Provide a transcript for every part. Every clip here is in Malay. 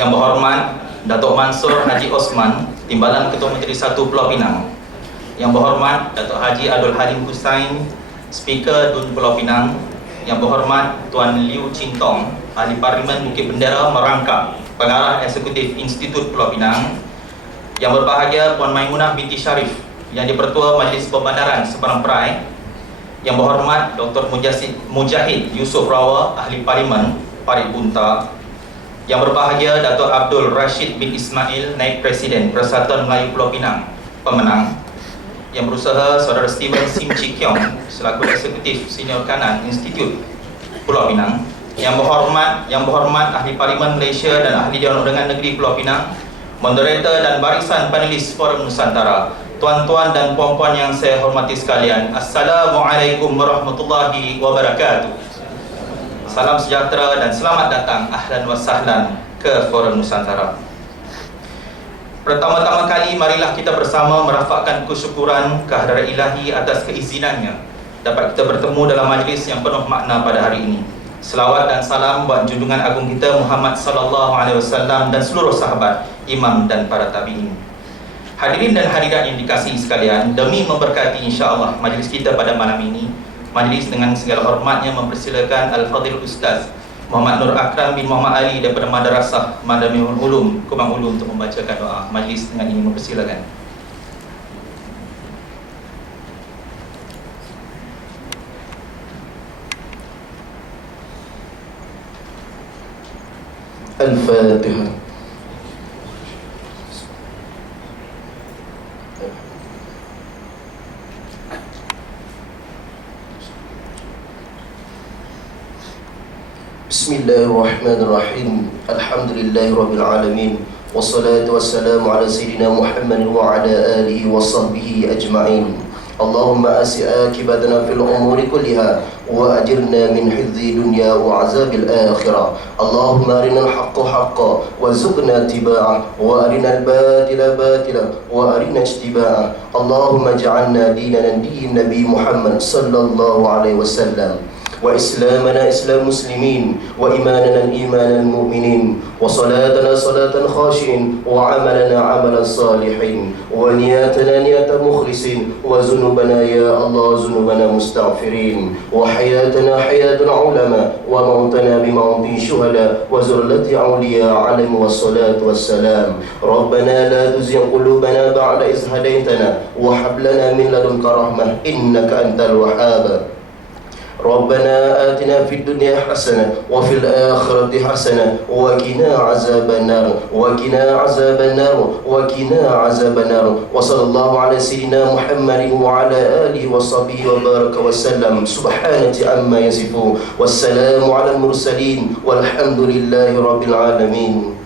Yang berhormat Datuk Mansur Haji Osman, Timbalan Ketua Menteri 1 Pulau Pinang. Yang berhormat Datuk Haji Abdul Halim Hussein, Speaker DUN Pulau Pinang. Yang berhormat Tuan Liu Chintong, Ahli Parlimen Bukit Bendera Merangkap, Pengarah Eksekutif Institut Pulau Pinang. Yang berbahagia Puan Maimunah binti Sharif, Yang di-Pertua Majlis Pembandaran Seberang Perai. Yang berhormat Dr. Mujahid Yusof Rawa, Ahli Parlimen Parit Bunta. Yang berbahagia Datuk Abdul Rashid bin Ismail, Naib Presiden Persatuan Melayu Pulau Pinang, pemenang. Yang berusaha Saudara Steven Sim Chi Kiong, selaku Eksekutif Senior Kanan Institut Pulau Pinang. Yang berhormat Ahli Parlimen Malaysia dan Ahli Dewan Undangan Negeri Pulau Pinang, moderator dan barisan panelis Forum Nusantara. Tuan-tuan dan puan-puan yang saya hormati sekalian, Assalamualaikum warahmatullahi wabarakatuh. Salam sejahtera dan selamat datang, ahlan wa sahlan, ke Forum Nusantara. Pertama-tama kali, marilah kita bersama merafakkan kesyukuran kehadirat ilahi atas keizinannya dapat kita bertemu dalam majlis yang penuh makna pada hari ini. Selawat dan salam buat junjungan agung kita Muhammad sallallahu alaihi wasallam dan seluruh sahabat, imam dan para tabi'in. Hadirin dan hadirat yang dikasihi sekalian, demi memberkati insya-Allah majlis kita pada malam ini, majlis dengan segala hormatnya mempersilakan Al-Fadhil Ustaz Muhammad Nur Akram bin Muhammad Ali daripada Madrasah Madamul Ulum, Kumang Ulum, untuk membacakan doa. Majlis dengan ini mempersilakan. Al-Fatihah. Bismillahirrahmanirrahim. Alhamdulillahirrabbilalamin. Wassalatu wassalamu ala sayyidina Muhammadin wa ala alihi wa sahbihi ajma'in. Allahumma asi akibatana fil umuri kulliha wa ajirna min hidzi dunya wa azabil akhirah. Allahumma arinal haqqa haqqa wa zuqna tiba'ah wa arinal batila batila wa arina ijtiba'ah. Allahumma ja'alna dinana din Nabi Muhammad sallallahu alaihi wasallam, wa islamana islam muslimin, wa imanana iman al-mu'minin, wa salatana salatan khashi'in, wa amalana amalan salihin, wa niyatana niyatan mukhlisin, wa zunubana ya Allah zunubana mustaghfirin, wa hayatana hayatan ulama, wa mautana bimauti syuhada, wa zurlati awliya alim wa salatu wassalam. Rabbana la tuzigh qulubana ba'da iz hadaitana wa hab lana min ladunka rahmah innaka antal wahhab. ربنا آتنا في الدنيا حسنة وفي الآخرة حسنة وقنا عذاب النار وقنا عذاب النار وقنا عذاب النار. وصلى الله على سيدنا محمد وعلى آله وصحبه وبارك وسلم. سبحانك عما يصفون والسلام على المرسلين والحمد لله رب العالمين.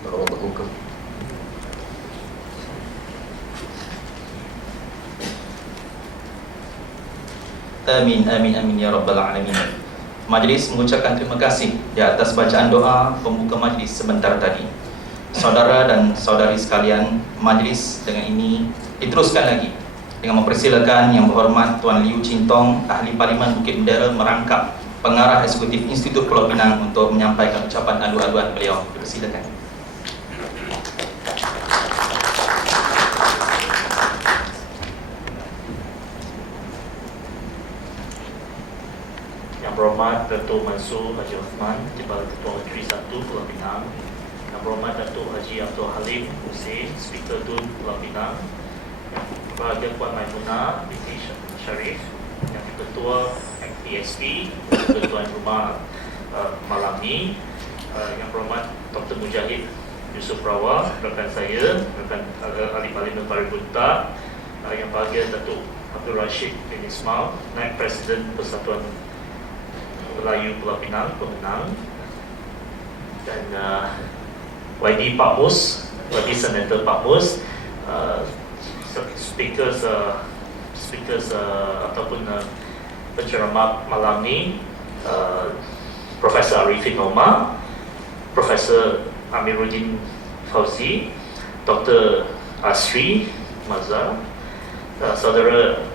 Amin, amin, amin ya rabbal alamin. Majlis mengucapkan terima kasih di atas bacaan doa pembuka majlis sebentar tadi. Saudara dan saudari sekalian, majlis dengan ini diteruskan lagi dengan mempersilakan Yang Berhormat Tuan Liu Chintong, Ahli Parlimen Bukit Bendera Merangkap, Pengarah Eksekutif Institut Pulau Pinang, untuk menyampaikan ucapan adu-aduan beliau. Dipersilakan. Yang Berhormat Datuk Mansur Haji Osman, Timbalan Ketua Menteri 1 Pulau Pinang. Yang Berhormat Datuk Haji Abdul Halim Hussein, Speaker DUN Pulau Pinang. Yang berbahagia Puan Maimunah binti Sharif, Yang Ketua PSP, Tuan Rumah malam ni. Yang Berhormat Dr. Mujahid Yusof Rawa, rekan saya, rekan Ahli Parlimen Parit Bunta. Yang berbahagia Datuk Abdul Rashid bin Ismail, Naib Presiden Persatuan Melayu Pulau Pinang, pemenang. Dan YD Pak Mus, YD Senator Pak Mus, speakers ataupun penceramah malam ni, Profesor Arifin Omar, Profesor Amiruddin Fauzi, Dr. Asri Mazhar, Saudara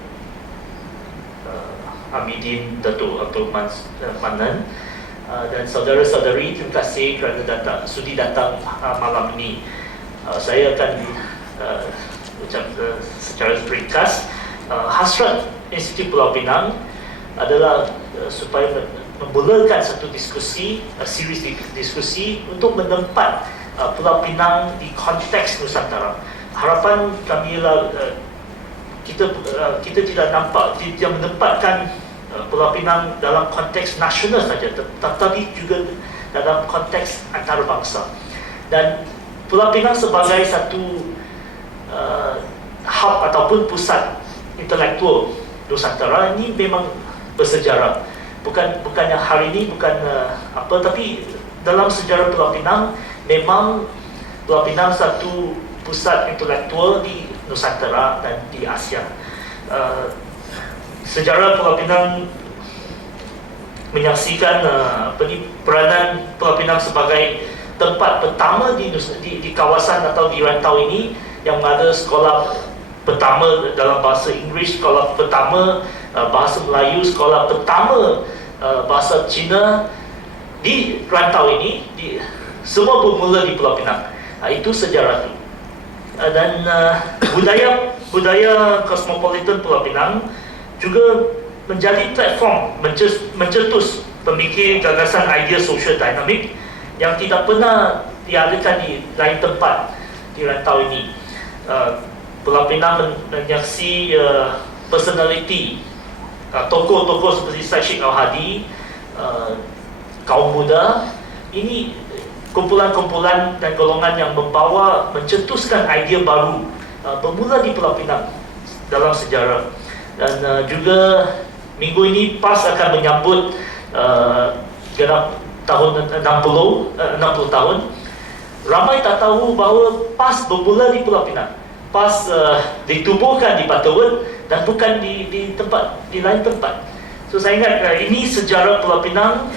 Amidin Datuk Manan, dan saudara-saudari, terima kasih kerana sudi datang malam ini. Saya akan ucap secara ringkas. Hasrat Institut Pulau Pinang adalah supaya memulakan satu diskusi, series diskusi untuk menempat Pulau Pinang di konteks Nusantara. Harapan kami ialah kita tidak menempatkan Pulau Pinang dalam konteks nasional saja, tetapi juga dalam konteks antarabangsa. Dan Pulau Pinang sebagai satu hub ataupun pusat intelektual Nusantara ini memang bersejarah. Bukannya hari ini, tapi dalam sejarah Pulau Pinang, memang Pulau Pinang satu pusat intelektual di Nusantara dan di Asia. Sejarah Pulau Pinang menyaksikan peranan Pulau Pinang sebagai tempat pertama di kawasan atau di rantau ini yang ada sekolah pertama dalam bahasa Inggeris, sekolah pertama bahasa Melayu, sekolah pertama bahasa Cina di rantau ini. Semua bermula di Pulau Pinang. Itu sejarah itu. Dan budaya kosmopolitan Pulau Pinang juga menjadi platform mencetus pemikir gagasan idea social dynamic yang tidak pernah diadakan di lain tempat di rantau ini. Pulau Pinang menyaksi personality, tokoh-tokoh seperti Syed Sheikh Al-Hadi, kaum muda. Ini kumpulan-kumpulan dan golongan yang mencetuskan idea baru bermula di Pulau Pinang dalam sejarah. Dan juga minggu ini PAS akan menyambut genap tahun 60 tahun. Ramai tak tahu bahawa PAS bermula di Pulau Pinang. PAS ditubuhkan di Patawun dan bukan di lain tempat. So saya ingat ini sejarah Pulau Pinang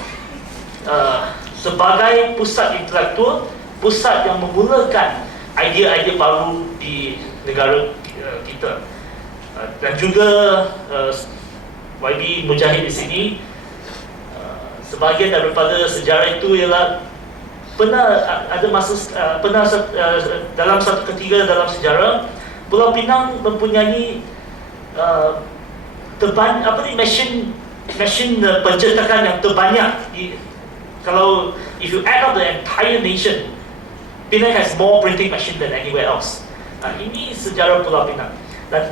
sebagai pusat intelektual, pusat yang memulakan idea-idea baru di negara kita. Dan juga YB Mujahid di sini, sebahagian daripada sejarah itu ialah dalam satu ketika dalam sejarah Pulau Pinang mempunyai mesin pencetakan yang terbanyak. Kalau if you add up the entire nation, Penang has more printing machine than anywhere else. Ini sejarah Pulau Pinang. Dan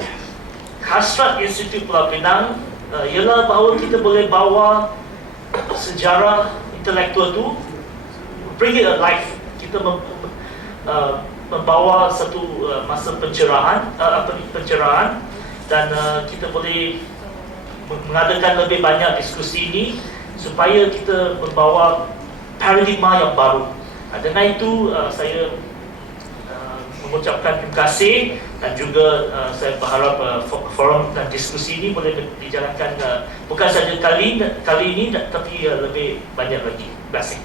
hasrat Institut Pulau Pinang ialah bahawa kita boleh bawa sejarah intelektual itu, bring it alive. Kita membawa satu masa pencerahan dan kita boleh mengadakan lebih banyak diskusi ini supaya kita membawa paradigma yang baru. Dengan itu saya mengucapkan terima kasih dan juga saya berharap forum dan diskusi ini boleh dijalankan bukan saja kali ini tapi lebih banyak lagi. Terima kasih.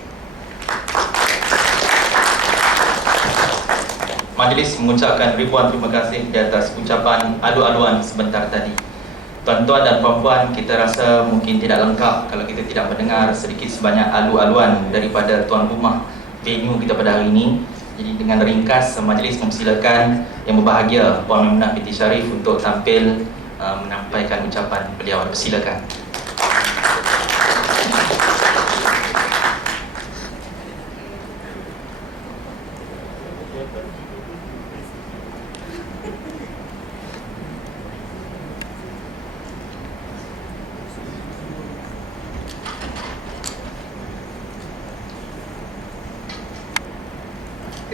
Majlis mengucapkan ribuan terima kasih di atas ucapan alu-aluan sebentar tadi. Tuan-tuan dan puan-puan, kita rasa mungkin tidak lengkap kalau kita tidak mendengar sedikit sebanyak alu-aluan daripada tuan rumah venue kita pada hari ini. Jadi dengan ringkas, majlis mempersilakan yang berbahagia Puan Maimunah binti Sharif untuk tampil menyampaikan ucapan beliau. Persilakan.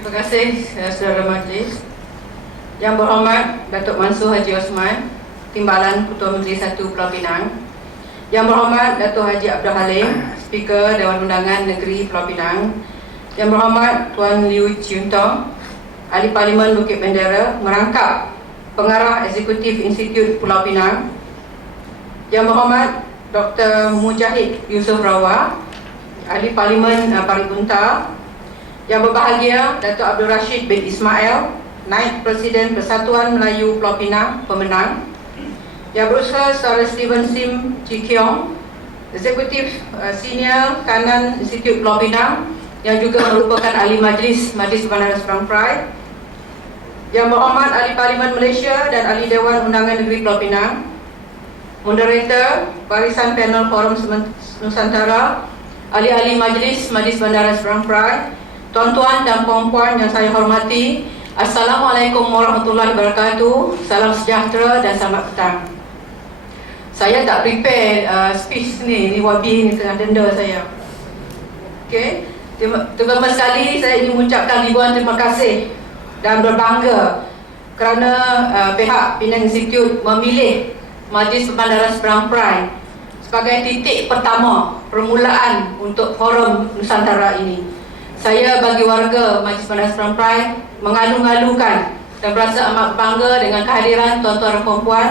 Terima kasih saudara majlis. Yang berhormat Datuk Mansur Haji Osman, Timbalan Ketua Menteri 1 Pulau Pinang. Yang berhormat Datuk Haji Abdul Halim, Speaker Dewan Undangan Negeri Pulau Pinang. Yang berhormat Tuan Liu Ciuntong, Ahli Parlimen Bukit Bendera, merangkap Pengarah Eksekutif Institut Pulau Pinang. Yang berhormat Dr. Mujahid Yusof Rawah, Ahli Parlimen Paribunta. Yang berbahagia Datuk Abdul Rashid bin Ismail, Naib Presiden Persatuan Melayu Pulau Pinang, pemenang. Yang berusaha Saudara Steven Sim Chi Keong, Eksekutif Senior Kanan Institut Pulau Pinang yang juga merupakan ahli Majlis Pembandaran Seberang Pride, Yang Berhormat Ahli Parlimen Malaysia dan Ahli Dewan Undangan Negeri Pulau Pinang, Moderator Barisan Panel Forum Nusantara, ahli-ahli Majlis Pembandaran Seberang Pride, tuan-tuan dan puan-puan yang saya hormati, Assalamualaikum warahmatullahi wabarakatuh, salam sejahtera dan selamat petang. Saya tak prepare speech ni wabi ni tengah denda saya. Okey, terutama sekali saya ingin mengucapkan ribuan terima kasih dan berbangga kerana pihak Penang Institute memilih Majlis Pembandaran Seberang Pride sebagai titik pertama permulaan untuk forum Nusantara ini. Saya bagi warga Majlis Pembandaran Seberang Pride mengalu-alukan dan berasa amat bangga dengan kehadiran tuan-tuan dan puan-puan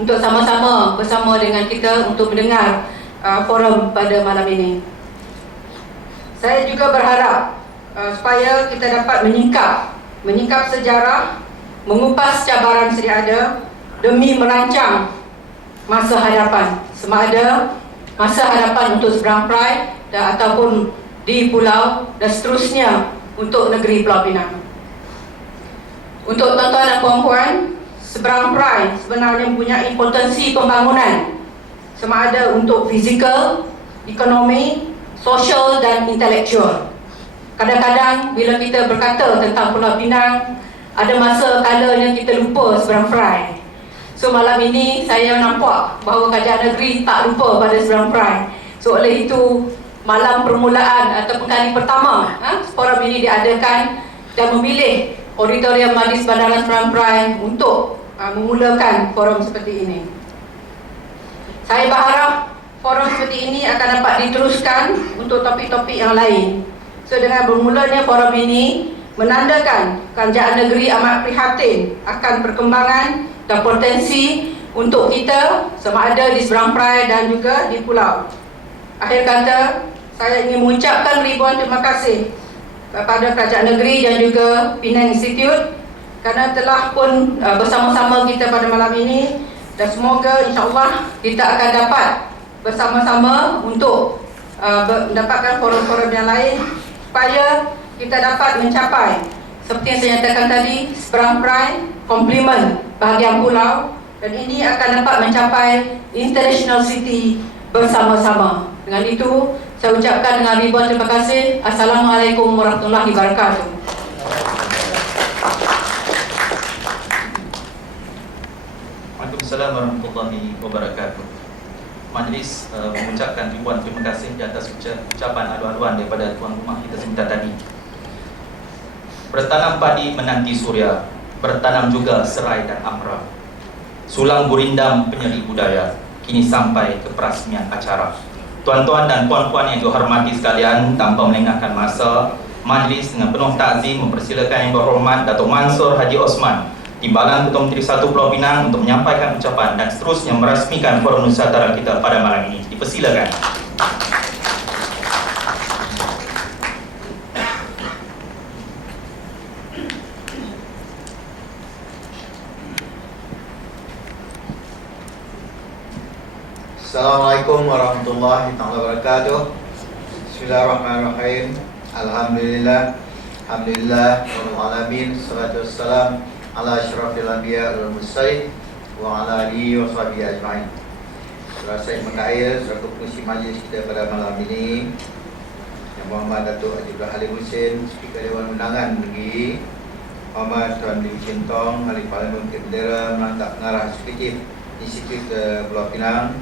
untuk sama-sama bersama dengan kita untuk mendengar forum pada malam ini. Saya juga berharap supaya kita dapat menyingkap sejarah, mengupas cabaran sedia ada demi merancang masa hadapan, sama ada masa hadapan untuk Seberang Pride dan ataupun di pulau dan seterusnya untuk negeri Pulau Pinang. Untuk tuan-tuan dan puan-puan, Seberang Pride sebenarnya mempunyai potensi pembangunan sama ada untuk fizikal, ekonomi, sosial dan intelektual. Kadang-kadang bila kita berkata tentang Pulau Pinang, ada masa kalanya kita lupa Seberang Pride. So malam ini saya nampak bahawa Kerajaan Negeri tak lupa pada Seberang Pride. So oleh itu malam permulaan ataupun kali pertama forum ini diadakan dan memilih Auditorium Majlis Pembandaran Seberang Pride untuk memulakan forum seperti ini. Saya berharap forum seperti ini akan dapat diteruskan untuk topik-topik yang lain. So dengan bermulanya forum ini menandakan Kerajaan Negeri amat prihatin akan perkembangan dan potensi untuk kita sama ada di Seberang Pride dan juga di pulau. Akhir kata, saya ingin mengucapkan ribuan terima kasih kepada Kerajaan Negeri dan juga Penang Institute kerana telah pun bersama-sama kita pada malam ini, dan semoga insyaAllah kita akan dapat bersama-sama untuk mendapatkan forum-forum yang lain supaya kita dapat mencapai seperti yang saya nyatakan tadi, Seberang Pride, komplement bahagian pulau, dan ini akan dapat mencapai International City bersama-sama. Dengan itu, saya ucapkan dengan ribuan terima kasih. Assalamualaikum warahmatullahi wabarakatuh. Waalaikumsalam warahmatullahi wabarakatuh. Majlis mengucapkan ribuan terima kasih di atas ucapan aduan-aduan daripada tuan rumah kita sebentar tadi. Bertanam padi menanti surya, bertanam juga serai dan amra. Sulang gurindam penyeri budaya, kini sampai ke perasmian acara. Tuan-tuan dan puan-puan yang dihormati sekalian, tanpa melengahkan masa, majlis dengan penuh takzim mempersilakan Yang Berhormat Datuk Mansur Haji Osman, Timbalan Ketua Menteri 1 Pulau Pinang, untuk menyampaikan ucapan dan seterusnya merasmikan forum Nusantara kita pada malam ini. Dipersilakan. Assalamualaikum warahmatullahi wabarakatuh. Bismillahirrahmanirrahim. Alhamdulillah, rabbil alamin. Salatu wassalam ala asyrafil anbiya wal mursalin wa ala alihi wa sahbihi ajma'in. Saudara saya Mekail, selaku pengurusi majlis kita pada malam ini, Yang Berhormat Datuk Haji Abdul Halim Hussein, Speaker Dewan Undangan Negeri, Muhammad Tuan Lim Chin Tong, Ahli Parlimen Bendera, Merangkap Pengarah Eksekutif Institut Pulau Pinang,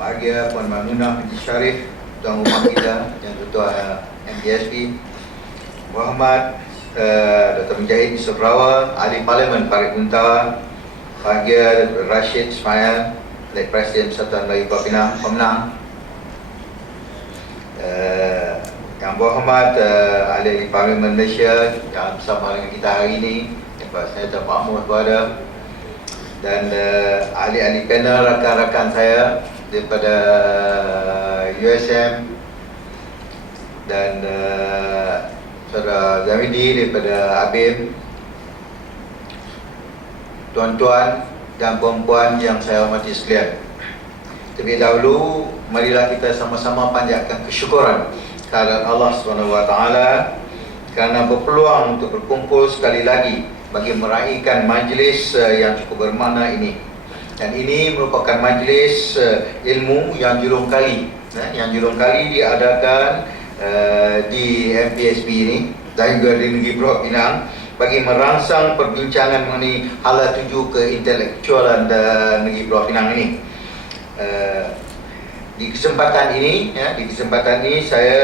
bahagia Puan Mamunah binti Syarif, Tuan Rumah kita yang Ketua MPSP, Muhammad Dr. Mujahid Yusof Rawal, Ahli Parlimen Parit Muntah, bahagia Dr. Rashid Ismail, Late Presiden Persatuan Melayu Pulau Pinang, pemenang, Yang Berhormat Ahli Parlimen Malaysia yang bersama dengan kita hari ini, saya Tuan Pak Mahmud berada, dan ahli-ahli panel, rakan-rakan saya daripada USM, dan Saudara Zamidi daripada ABIM, tuan-tuan dan puan-puan yang saya hormati sekalian. Terlebih dahulu, marilah kita sama-sama panjatkan kesyukuran kehadirat Allah SWT kerana berpeluang untuk berkumpul sekali lagi bagi meraihkan majlis yang cukup bermakna ini. Dan ini merupakan majlis ilmu yang julung kali diadakan di MPSB ini dan juga di negeri Pulau Pinang bagi merangsang perbincangan mengenai hala tuju keintelektualan negeri Pulau Pinang ini. Di kesempatan ini saya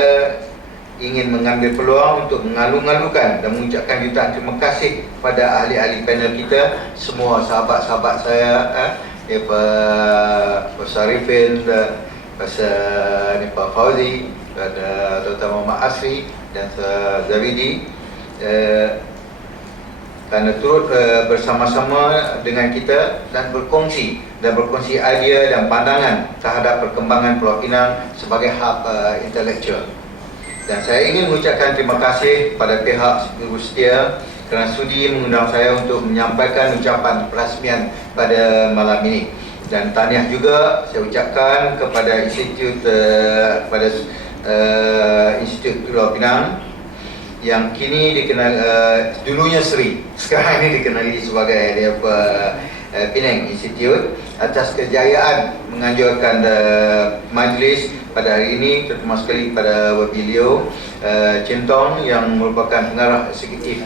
ingin mengambil peluang untuk mengalu-alukan dan mengucapkan jutaan terima kasih pada ahli-ahli panel kita, semua sahabat-sahabat saya, Pak Sarifin, Pak Fauzi, Dr. Muhammad Asri dan Zawidi, kerana turut bersama-sama dengan kita dan berkongsi idea dan pandangan terhadap perkembangan Pulau Pinang sebagai hub intelektual. Dan saya ingin mengucapkan terima kasih pada pihak Ibu Setia kerana sudi mengundang saya untuk menyampaikan ucapan perasmian pada malam ini. Dan tahniah juga saya ucapkan kepada Institut Pulau Pinang yang kini dikenal, dulunya Seri, sekarang ini dikenali sebagai Penang Institute, atas kejayaan menganjurkan majlis pada hari ini, terutama sekali pada beliau Cintong yang merupakan pengarah eksekutif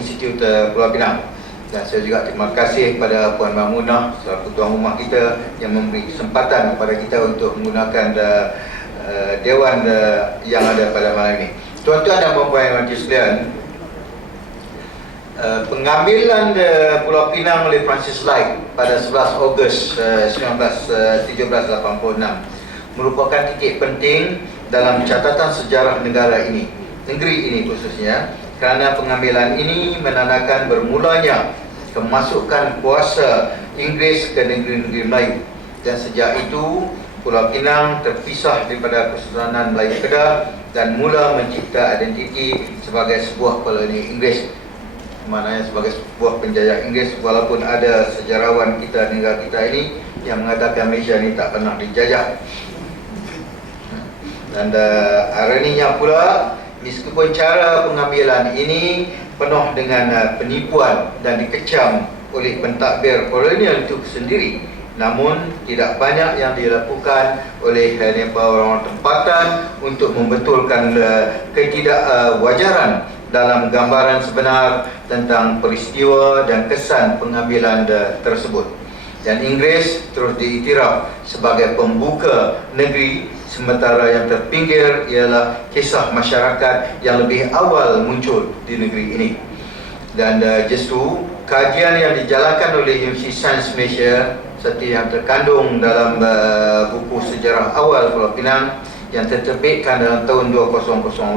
Institut Pulau Pinang. Dan saya juga terima kasih kepada Puan Mamunah selaku tuan rumah kita yang memberi kesempatan kepada kita untuk menggunakan dewan yang ada pada malam ini. Tuan-tuan dan puan-puan yang dirahmati sekalian, pengambilan Pulau Pinang oleh Francis Light pada 11 Ogos 1786 merupakan titik penting dalam catatan sejarah negeri ini khususnya, kerana pengambilan ini menandakan bermulanya kemasukan kuasa Inggris ke negeri-negeri Melayu. Dan sejak itu Pulau Pinang terpisah daripada Kesultanan Melayu Kedah dan mula mencipta identiti sebagai sebuah koloni Inggris, maknanya sebagai sebuah penjajah Inggris, walaupun ada sejarawan kita, negara kita ini yang mengatakan Malaysia ini tak pernah dijajah. Dan ironinya pula, meskipun cara pengambilan ini penuh dengan penipuan dan dikecam oleh pentadbir kolonial itu sendiri, namun tidak banyak yang dilakukan oleh orang-orang tempatan untuk membetulkan ketidakwajaran dalam gambaran sebenar tentang peristiwa dan kesan pengambilan tersebut. Dan Inggris terus diiktiraf sebagai pembuka negeri, sementara yang terpinggir ialah kisah masyarakat yang lebih awal muncul di negeri ini. Dan justru kajian yang dijalankan oleh Universiti Sains Malaysia seperti yang terkandung dalam buku sejarah awal Pulau Pinang yang diterbitkan dalam tahun 2008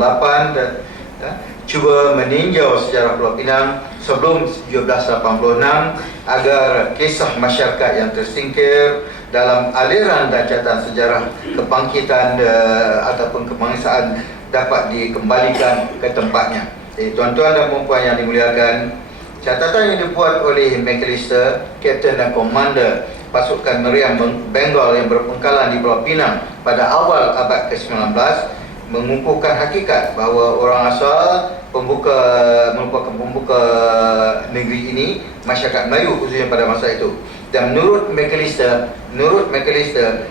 cuba meninjau sejarah Pulau Pinang sebelum 1786 agar kisah masyarakat yang tersingkir dalam aliran dan catatan sejarah kebangkitan ataupun kebangsaan dapat dikembalikan ke tempatnya. Jadi tuan-tuan dan puan-puan yang dimuliakan, catatan yang dibuat oleh McAllister, Kapten dan Komander pasukan Meriam Bengal yang berpengkalan di Pulau Pinang pada awal abad ke-19 mengukuhkan hakikat bahawa orang asal merupakan pembuka negeri ini, masyarakat Melayu khususnya pada masa itu. Dan menurut McAllister,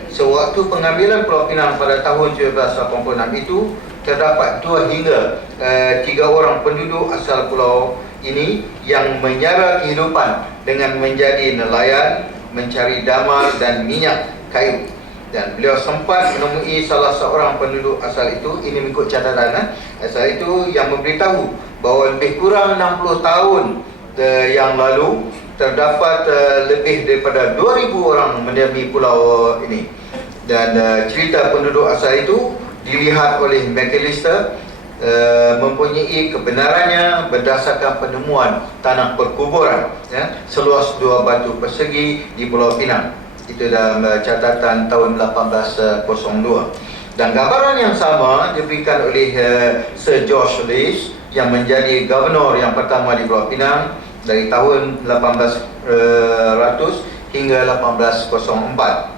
sewaktu pengambilan Pulau Pinang pada tahun 1786 itu terdapat 2 hingga 3 orang penduduk asal pulau ini yang menyara kehidupan dengan menjadi nelayan, mencari damal dan minyak kayu. Dan beliau sempat menemui salah seorang penduduk asal itu, ini mengikut catatan asal itu, yang memberitahu bahawa lebih kurang 60 tahun yang lalu terdapat lebih daripada 2,000 orang mendiami pulau ini. Dan cerita penduduk asal itu dilihat oleh McAllister mempunyai kebenarannya berdasarkan penemuan tanah perkuburan seluas 2 batu persegi di Pulau Pinang. Itu dalam catatan tahun 1802. Dan gambaran yang sama diberikan oleh Sir George Lees yang menjadi gubernur yang pertama di Pulau Pinang dari tahun 1800 hingga 1804.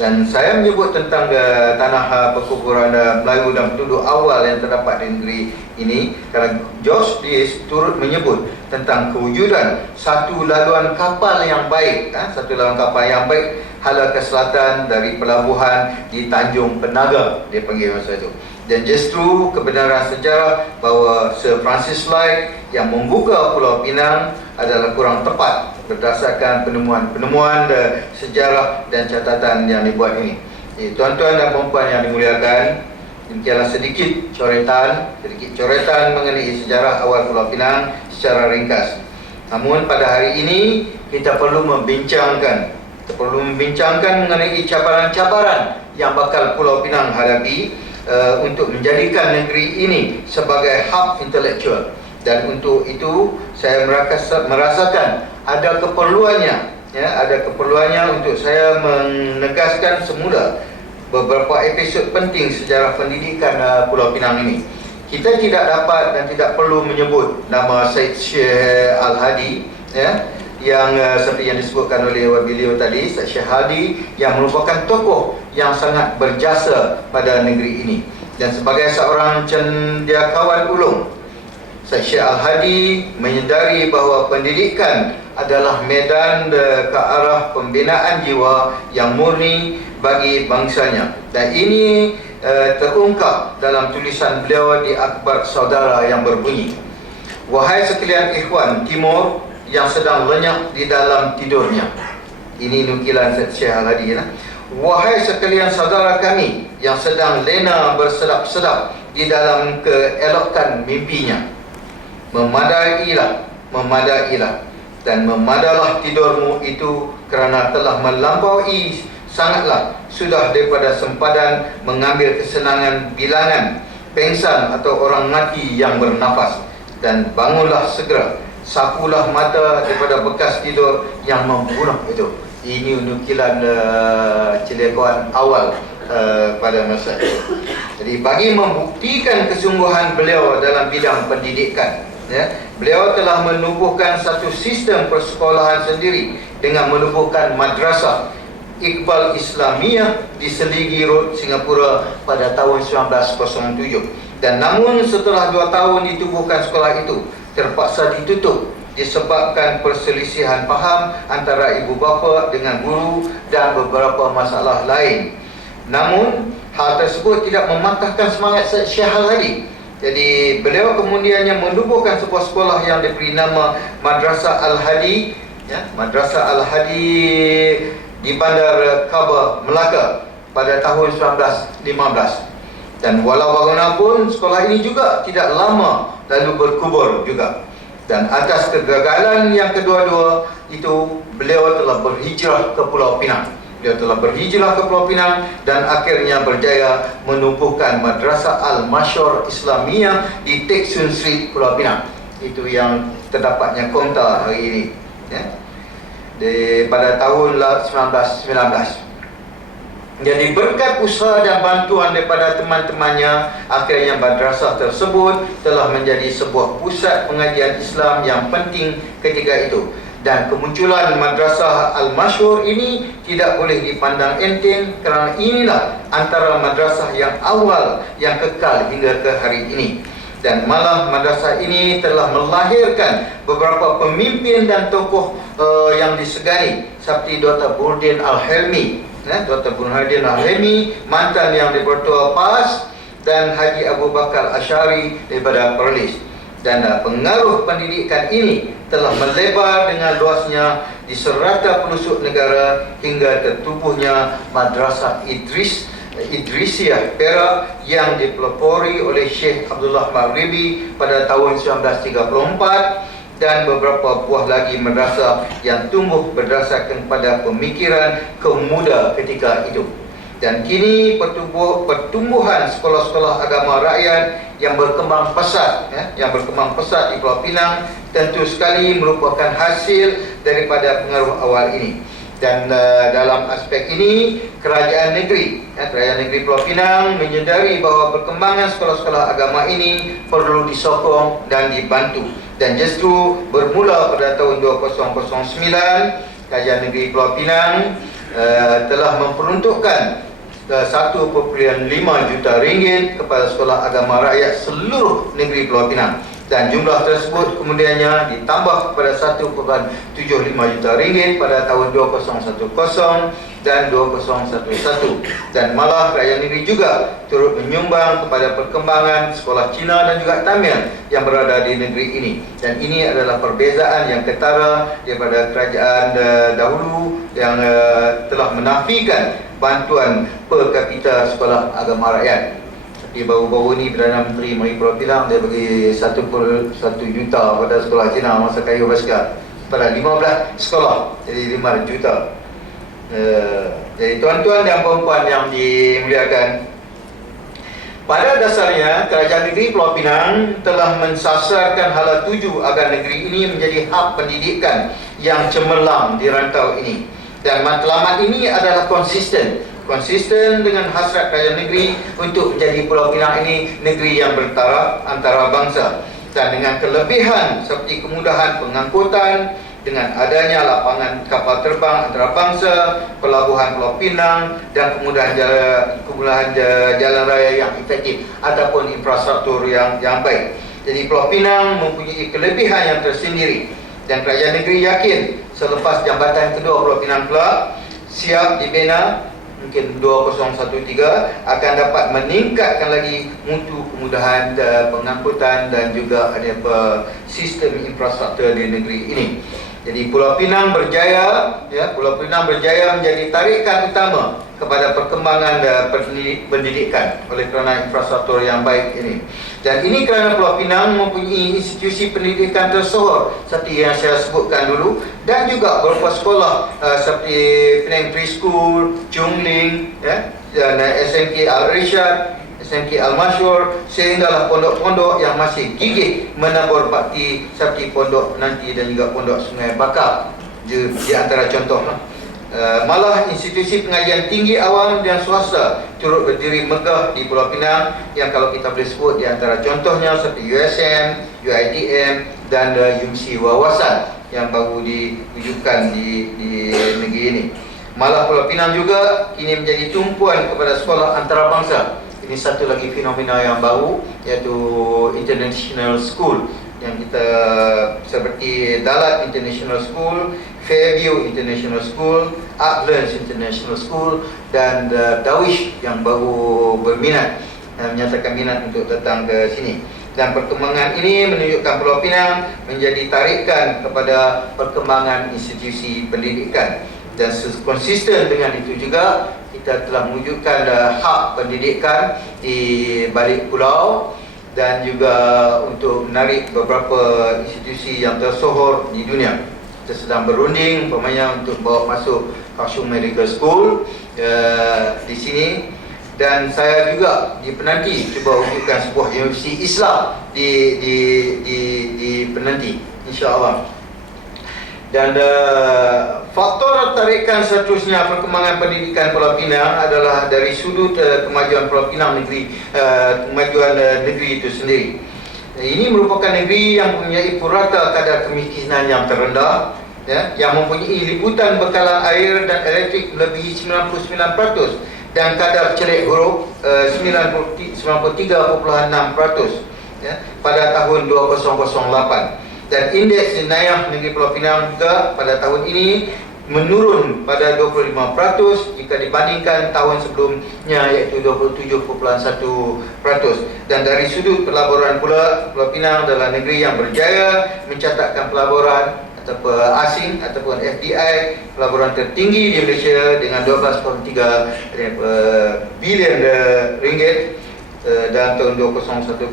Dan saya menyebut tentang tanah perkuburan Melayu dan penduduk awal yang terdapat di negeri ini kerana George Diaz turut menyebut tentang kewujudan satu laluan kapal yang baik, satu laluan kapal yang baik hala ke selatan dari pelabuhan di Tanjung Penaga, dia panggil masa itu. Dan justru kebenaran sejarah bahawa Sir Francis Light yang membuka Pulau Pinang adalah kurang tepat berdasarkan penemuan-penemuan sejarah dan catatan yang dibuat ini. Tuan-tuan dan puan-puan yang dimuliakan, demikianlah sedikit coretan mengenai sejarah awal Pulau Pinang secara ringkas. Namun pada hari ini kita perlu membincangkan mengenai cabaran-cabaran yang bakal Pulau Pinang hadapi untuk menjadikan negeri ini sebagai hub intelektual. Dan untuk itu saya merasakan ada keperluannya untuk saya menegaskan semula beberapa episod penting sejarah pendidikan Pulau Pinang ini. Kita tidak dapat dan tidak perlu menyebut nama Syed Syekh Al-Hadi, yang seperti yang disebutkan oleh beliau tadi, Syed Syekh Hadi, yang merupakan tokoh yang sangat berjasa pada negeri ini. Dan sebagai seorang cendekiawan ulung, Syed Syekh Al-Hadi menyedari bahawa pendidikan adalah medan ke arah pembinaan jiwa yang murni bagi bangsanya. Dan ini terungkap dalam tulisan beliau di Akhbar Saudara yang berbunyi, "Wahai sekalian ikhwan Timur yang sedang lenyap di dalam tidurnya." Ini nukilan Syekh Al-Hadi. "Wahai sekalian saudara kami yang sedang lena bersedap-sedap di dalam keelokan mimpinya, memadailah dan memadalah tidurmu itu kerana telah melampaui sangatlah sudah daripada sempadan mengambil kesenangan bilangan pengsan atau orang mati yang bernafas. Dan bangunlah segera, sapulah mata daripada bekas tidur yang membunuh itu." Ini nukilan cendekiawan awal pada masa itu. Jadi bagi membuktikan kesungguhan beliau dalam bidang pendidikan, beliau telah menubuhkan satu sistem persekolahan sendiri dengan menubuhkan madrasah Iqbal Islamiyah di Seligi Road, Singapura pada tahun 1907. Dan namun setelah 2 tahun ditubuhkan sekolah itu terpaksa ditutup disebabkan perselisihan faham antara ibu bapa dengan guru dan beberapa masalah lain. Namun hal tersebut tidak mematahkan semangat Syekh Al-Hadi. Jadi beliau kemudiannya menubuhkan sebuah sekolah yang diberi nama Madrasah Al-Hadi, Madrasah Al-Hadi di Bandar Kaba, Melaka pada tahun 1915. Dan walau bagaimanapun sekolah ini juga tidak lama lalu berkubur juga. Dan atas kegagalan yang kedua-dua itu, beliau telah berhijrah ke Pulau Pinang. Dan akhirnya berjaya menumbuhkan Madrasah Al-Masyur Islamiyah di Teck Soon Street, Pulau Pinang. Itu yang terdapatnya konta hari ini, pada tahun 1919. Jadi berkat usaha dan bantuan daripada teman-temannya, akhirnya madrasah tersebut telah menjadi sebuah pusat pengajian Islam yang penting ketika itu. Dan kemunculan Madrasah Al-Masyur ini tidak boleh dipandang enteng kerana inilah antara madrasah yang awal yang kekal hingga ke hari ini. Dan malah madrasah ini telah melahirkan beberapa pemimpin dan tokoh yang disegani seperti Dr. Burhanuddin Al-Helmi, Dr. Burhanuddin Al-Helmi, mantan yang di-Pertua PAS, dan Haji Abu Bakar Asyari daripada Perlis. Dan pengaruh pendidikan ini telah melebar dengan luasnya di serata pelosok negara hingga tertubuhnya Madrasah Idrisiyah Perak yang dipelopori oleh Syekh Abdullah Maghribi pada tahun 1934, dan beberapa buah lagi madrasah yang tumbuh berdasarkan pada pemikiran kaum muda ketika itu. Dan kini pertumbuhan sekolah-sekolah agama rakyat yang berkembang pesat, di Pulau Pinang tentu sekali merupakan hasil daripada pengaruh awal ini. Dan dalam aspek ini, Kerajaan Negeri Pulau Pinang menyedari bahawa perkembangan sekolah-sekolah agama ini perlu disokong dan dibantu. Dan justru bermula pada tahun 2009, Kerajaan Negeri Pulau Pinang telah memperuntukkan 1.5 juta ringgit kepada sekolah agama rakyat seluruh negeri Pulau Pinang, dan jumlah tersebut kemudiannya ditambah kepada 1.75 juta ringgit pada tahun 2010 dan 2011, dan malah kerajaan negeri juga turut menyumbang kepada perkembangan sekolah Cina dan juga Tamil yang berada di negeri ini. Dan ini adalah perbezaan yang ketara daripada kerajaan dahulu yang telah menafikan bantuan per kapita sekolah agama rakyat. Di baru-baru ni Perdana Menteri Mari Pulau Pinang dia bagi 1 juta pada sekolah Cina masa kayu basikal pada 15 sekolah, jadi 5 juta. Jadi tuan-tuan dan puan-puan yang dimuliakan, pada dasarnya Kerajaan Negeri Pulau Pinang telah mensasarkan hala tuju agar negeri ini menjadi hub pendidikan yang cemerlang di rantau ini. Dan matlamat ini adalah konsisten dengan hasrat kerajaan negeri untuk menjadi Pulau Pinang ini negeri yang bertaraf antara bangsa, dan dengan kelebihan seperti kemudahan pengangkutan, dengan adanya lapangan kapal terbang antarabangsa, pelabuhan Pulau Pinang, dan kemudahan jalan raya yang efektif ataupun infrastruktur yang baik. Jadi Pulau Pinang mempunyai kelebihan yang tersendiri, dan kerajaan negeri yakin selepas jambatan kedua Pulau Pinang Club siap dibina, mungkin 2013 akan dapat meningkatkan lagi mutu kemudahan pengangkutan dan juga ada sistem infrastruktur di negeri ini. Jadi Pulau Pinang berjaya, Pulau Pinang berjaya menjadi tarikan utama kepada perkembangan pendidikan oleh kerana infrastruktur yang baik ini. Dan ini kerana Pulau Pinang mempunyai institusi pendidikan tersohor seperti yang saya sebutkan dulu, dan juga beberapa sekolah seperti Penang Preschool, Chung Ling, dan SMK Al-Irsyad, SMK Al-Masyur, sehinggalah pondok-pondok yang masih gigih menabur bakti seperti Pondok Penanti dan juga Pondok Sungai Bakar di antara contoh. Malah institusi pengajian tinggi awam dan swasta turut berdiri megah di Pulau Pinang, yang kalau kita boleh sebut di antara contohnya seperti USM, UiTM, dan UMC Wawasan yang baru diwujudkan di negeri ini. Malah Pulau Pinang juga kini menjadi tumpuan kepada sekolah antarabangsa. Ini satu lagi fenomena yang baru, iaitu International School, yang kita seperti Dalat International School, Fairview International School, Uplands International School, dan Dawish yang baru berminat, menyatakan minat untuk datang ke sini. Dan perkembangan ini menunjukkan Pulau Pinang menjadi tarikan kepada perkembangan institusi pendidikan. Dan konsisten dengan itu juga kita telah mewujudkan hub pendidikan di balik pulau, dan juga untuk menarik beberapa institusi yang tersohor di dunia. Kita sedang berunding umpamanya untuk bawa masuk Khartoum Medical School di sini, dan saya juga di Penanti cuba wujudkan sebuah universiti Islam di Penanti, insya-Allah. Dan faktor tarikan seterusnya perkembangan pendidikan Pulau Pinang adalah dari sudut kemajuan Pulau Pinang negeri, kemajuan negeri itu sendiri. Ini merupakan negeri yang mempunyai purata kadar kemiskinan yang terendah, yang mempunyai liputan bekalan air dan elektrik melebihi 99%, dan kadar celik huruf 93.6% pada tahun 2008. Dan indeks jenayah negeri Pulau Pinang juga pada tahun ini menurun pada 25% jika dibandingkan tahun sebelumnya, iaitu 27.1%. Dan dari sudut pelaburan pula, Pulau Pinang adalah negeri yang berjaya mencatatkan pelaburan ataupun asing ataupun FDI, pelaburan tertinggi di Malaysia dengan 12.3 bilion ringgit dalam tahun 2010.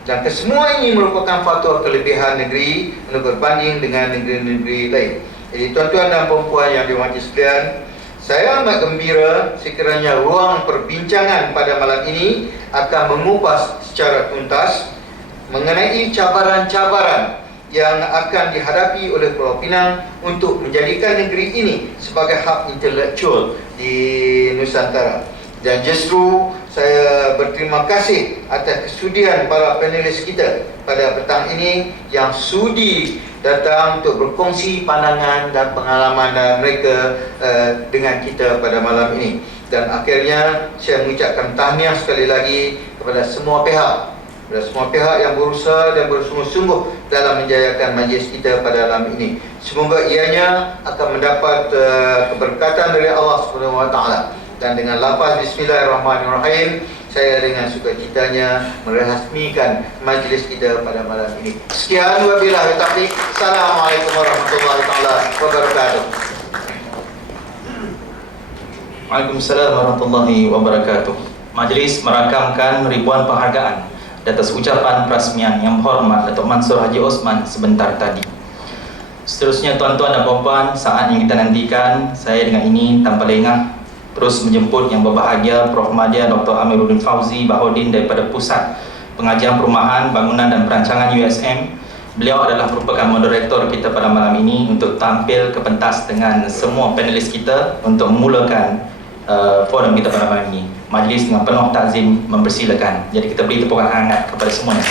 Dan kesemua ini merupakan faktor kelebihan negeri berbanding dengan negeri-negeri lain. Jadi tuan-tuan dan puan-puan yang dirahmati sekalian, saya amat gembira sekiranya ruang perbincangan pada malam ini akan mengupas secara tuntas mengenai cabaran-cabaran yang akan dihadapi oleh Pulau Pinang untuk menjadikan negeri ini sebagai hub intelektual di Nusantara. Dan justru saya berterima kasih atas kesudian para panelis kita pada petang ini yang sudi datang untuk berkongsi pandangan dan pengalaman mereka dengan kita pada malam ini. Dan akhirnya saya mengucapkan tahniah sekali lagi kepada semua pihak yang berusaha dan bersungguh-sungguh dalam menjayakan majlis kita pada malam ini. Semoga ianya akan mendapat keberkatan dari Allah Subhanahu Wa Taala. Dan dengan lafaz Bismillahirrahmanirrahim, saya dengan sukacitanya merahasmikan majlis kita pada malam ini. Sekian, wabillahi taufiq. Assalamualaikum warahmatullahi taala wabarakatuh. Waalaikumsalam warahmatullahi wabarakatuh. Majlis merakamkan ribuan penghargaan atas ucapan perasmian Yang Berhormat Datuk Mansur Haji Osman sebentar tadi. Seterusnya tuan-tuan dan puan-puan, saat yang kita nantikan, saya dengan ini tanpa lengah terus menjemput Yang Berbahagia Prof. Madya Dr. Amiruddin Fauzi Bahodin daripada Pusat Pengajian Perumahan, Bangunan dan Perancangan USM. Beliau adalah merupakan moderator kita pada malam ini untuk tampil ke pentas dengan semua panelis kita untuk memulakan forum kita pada malam ini. Majlis dengan penuh takzim mempersilakan. Jadi kita beri tepukan hangat kepada semuanya.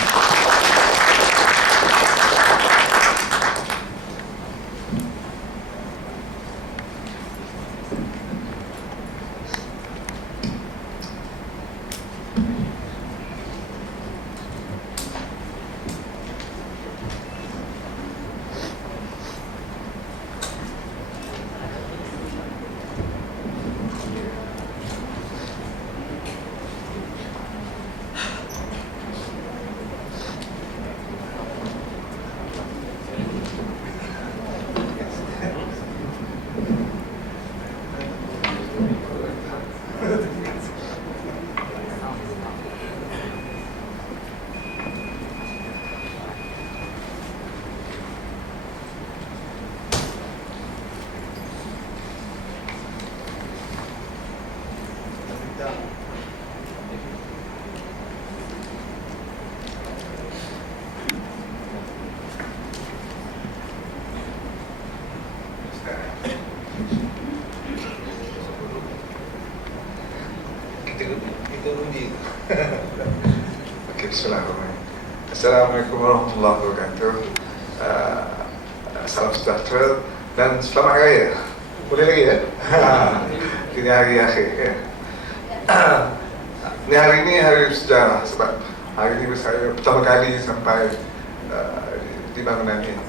Kita undi. Okey, bismillahirrahmanirrahim. Assalamualaikum warahmatullahi wabarakatuh. Salam sejahtera dan selamat raya. Boleh lagi ya? Ini hari akhir ya. Ini hari ini hari sejarah sebab hari ini saya pertama kali sampai di bangunan ini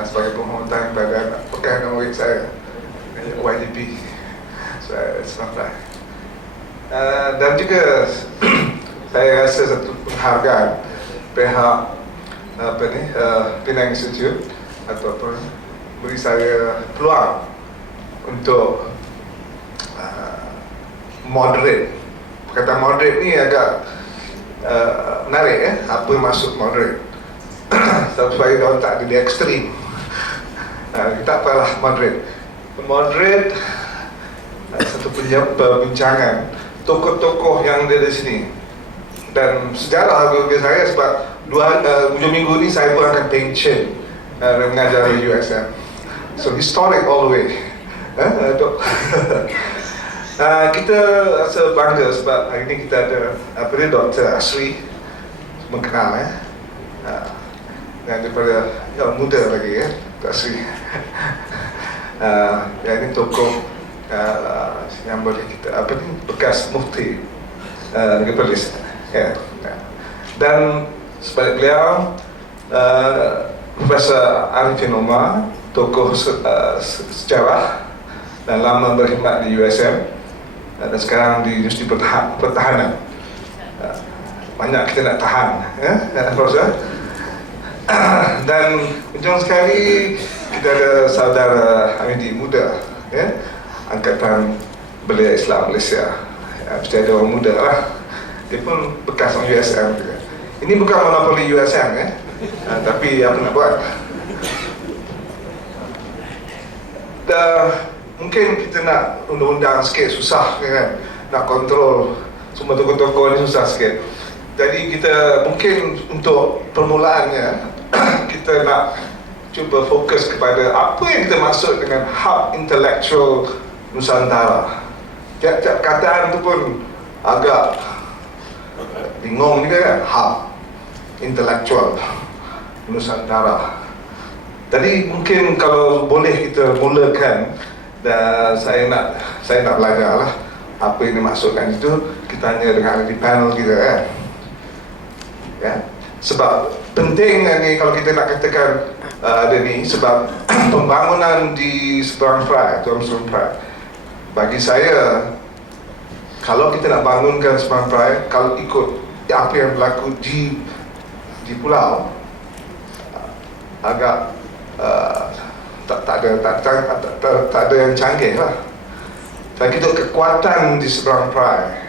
sebagai penghormatan kepada pekan murid saya YDP. So it's not bad. Dan juga saya rasa satu penghargaan pihak Penang Institute ataupun beri saya peluang untuk moderate. Perkataan moderate ni agak menarik ya. Apa maksud moderate? Supaya orang tak ada di ekstrim. Tak apalah moderate. Moderate satu perbincangan tokoh-tokoh yang ada di sini. Dan sejarah bagi saya sebab hujung minggu ni saya pun akan pension dan mengajar di USM. So historic all the way. Kita rasa bangga sebab hari ni kita ada Dr. Asri, semua kenal dan daripada yang muda lagi ya, Dr. Asri. Yang ini tokoh yang boleh kita bekas mufti negeri Perlis ya. Dan sebalik beliau Profesor Arifin Umar, tokoh sejarah dan lama berkhidmat di USM dan sekarang di Universiti Pertahanan. Banyak kita nak tahan ya, Profesor. Dan ujung sekali kita ada saudara Hamidi muda ya, Angkatan Belia Islam Malaysia. Mesti ada orang muda lah. Dia pun bekas orang USM juga. Ini bukan monopoli USM ya, tapi apa nak buat. Mungkin kita nak undang-undang sikit susah kan. Nak kontrol semua tokoh-tokoh ni susah sikit. Jadi kita mungkin untuk permulaannya kita nak cuba fokus kepada apa yang kita maksud dengan hub intellectual Nusantara. Tiap-tiap kataan tu pun agak bingung juga kan. Hub intelektual Nusantara. Tadi mungkin kalau boleh kita mulakan, dan saya nak belajar lah apa yang dimaksudkan itu. Kita hanya dengan di panel kita kan, ya. Sebab penting ni kalau kita nak katakan ada ni, sebab pembangunan di Seberang Perai, Tuan Seberang Perai, bagi saya, kalau kita nak bangunkan Seberang Perai, kalau ikut apa yang berlaku di pulau, agak tak ada yang canggih lah. Bagi itu kekuatan di Seberang Perai,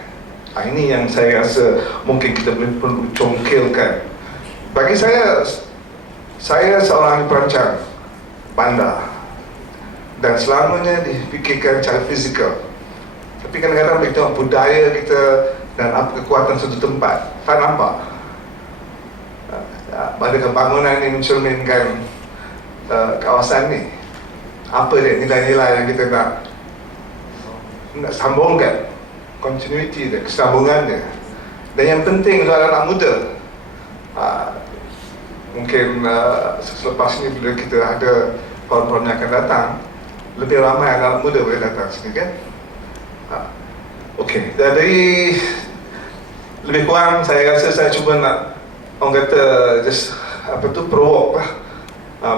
ini yang saya rasa mungkin kita perlu congkelkan. Bagi saya seorang perancang bandar dan selamanya dipikirkan cara fizikal. Tapi kadang-kadang kita tengok budaya kita dan apa kekuatan satu tempat, tak nampak. Pada bangunan ini mencerminkan kawasan ni. Apa dia nilai-nilai yang kita nak sambungkan, continuity dia, kesambungan dia. Dan yang penting untuk anak muda, mungkin selepas ni bila kita ada tahun-tahun yang akan datang, lebih ramai anak muda boleh datang sini kan. Okey, dari lebih kurang saya rasa saya cuba nak, orang kata, just provoke lah.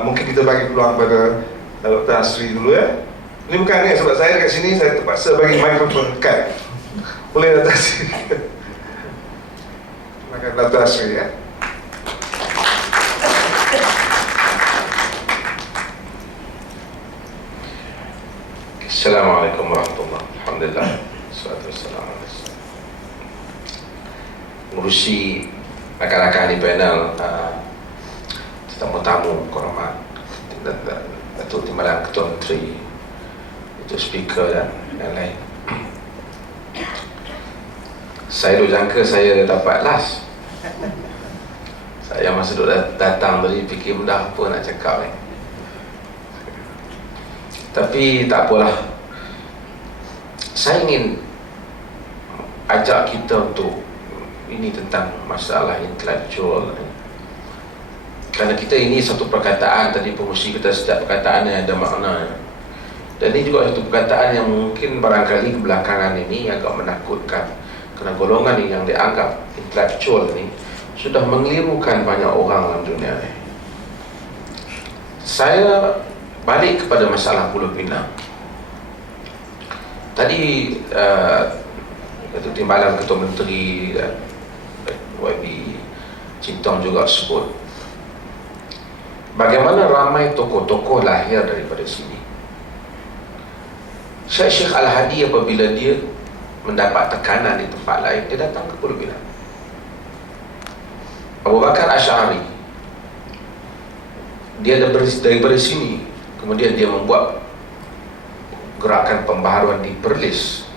Mungkin kita bagi peluang pada Dr. Asri dulu ya. Ini bukan ni, sebab saya dekat sini saya terpaksa bagi mikrofon dekat. Boleh Dr. Asri. Makan Dr. Asri ya. Assalamualaikum warahmatullahi wabarakatuh. Alhamdulillah. Wassalatu wassalamu ala Rasulillah. Mengurusi rakan-rakan di panel, tetamu-tamu kehormat, Datuk Timbalan Ketua Menteri, Datuk Speaker dan lain-lain. Saya duk jangka saya dapat last. Saya masa duk datang tadi fikir benda apa nak cakap ni. Tapi tak apalah. Saya ingin ajak kita untuk ini tentang masalah intelektual. Kerana kita ini satu perkataan, tadi pengusi kita setiap perkataan yang ada makna. Dan ini juga satu perkataan yang mungkin barangkali kebelakangan ini agak menakutkan. Kerana golongan yang dianggap intelektual ini sudah mengelirukan banyak orang dalam dunia ini. Saya balik kepada masalah Pulau Pinang. Tadi Datuk Timbalan Ketua Menteri dan YB Cintong juga sebut bagaimana ramai tokoh-tokoh lahir daripada sini. Syekh Al-Hadi apabila dia mendapat tekanan di tempat lain, dia datang ke Pulau Pinang. Abu Bakar Asy'ari, dia daripada sini, kemudian dia membuat gerakan pembaharuan di Perlis.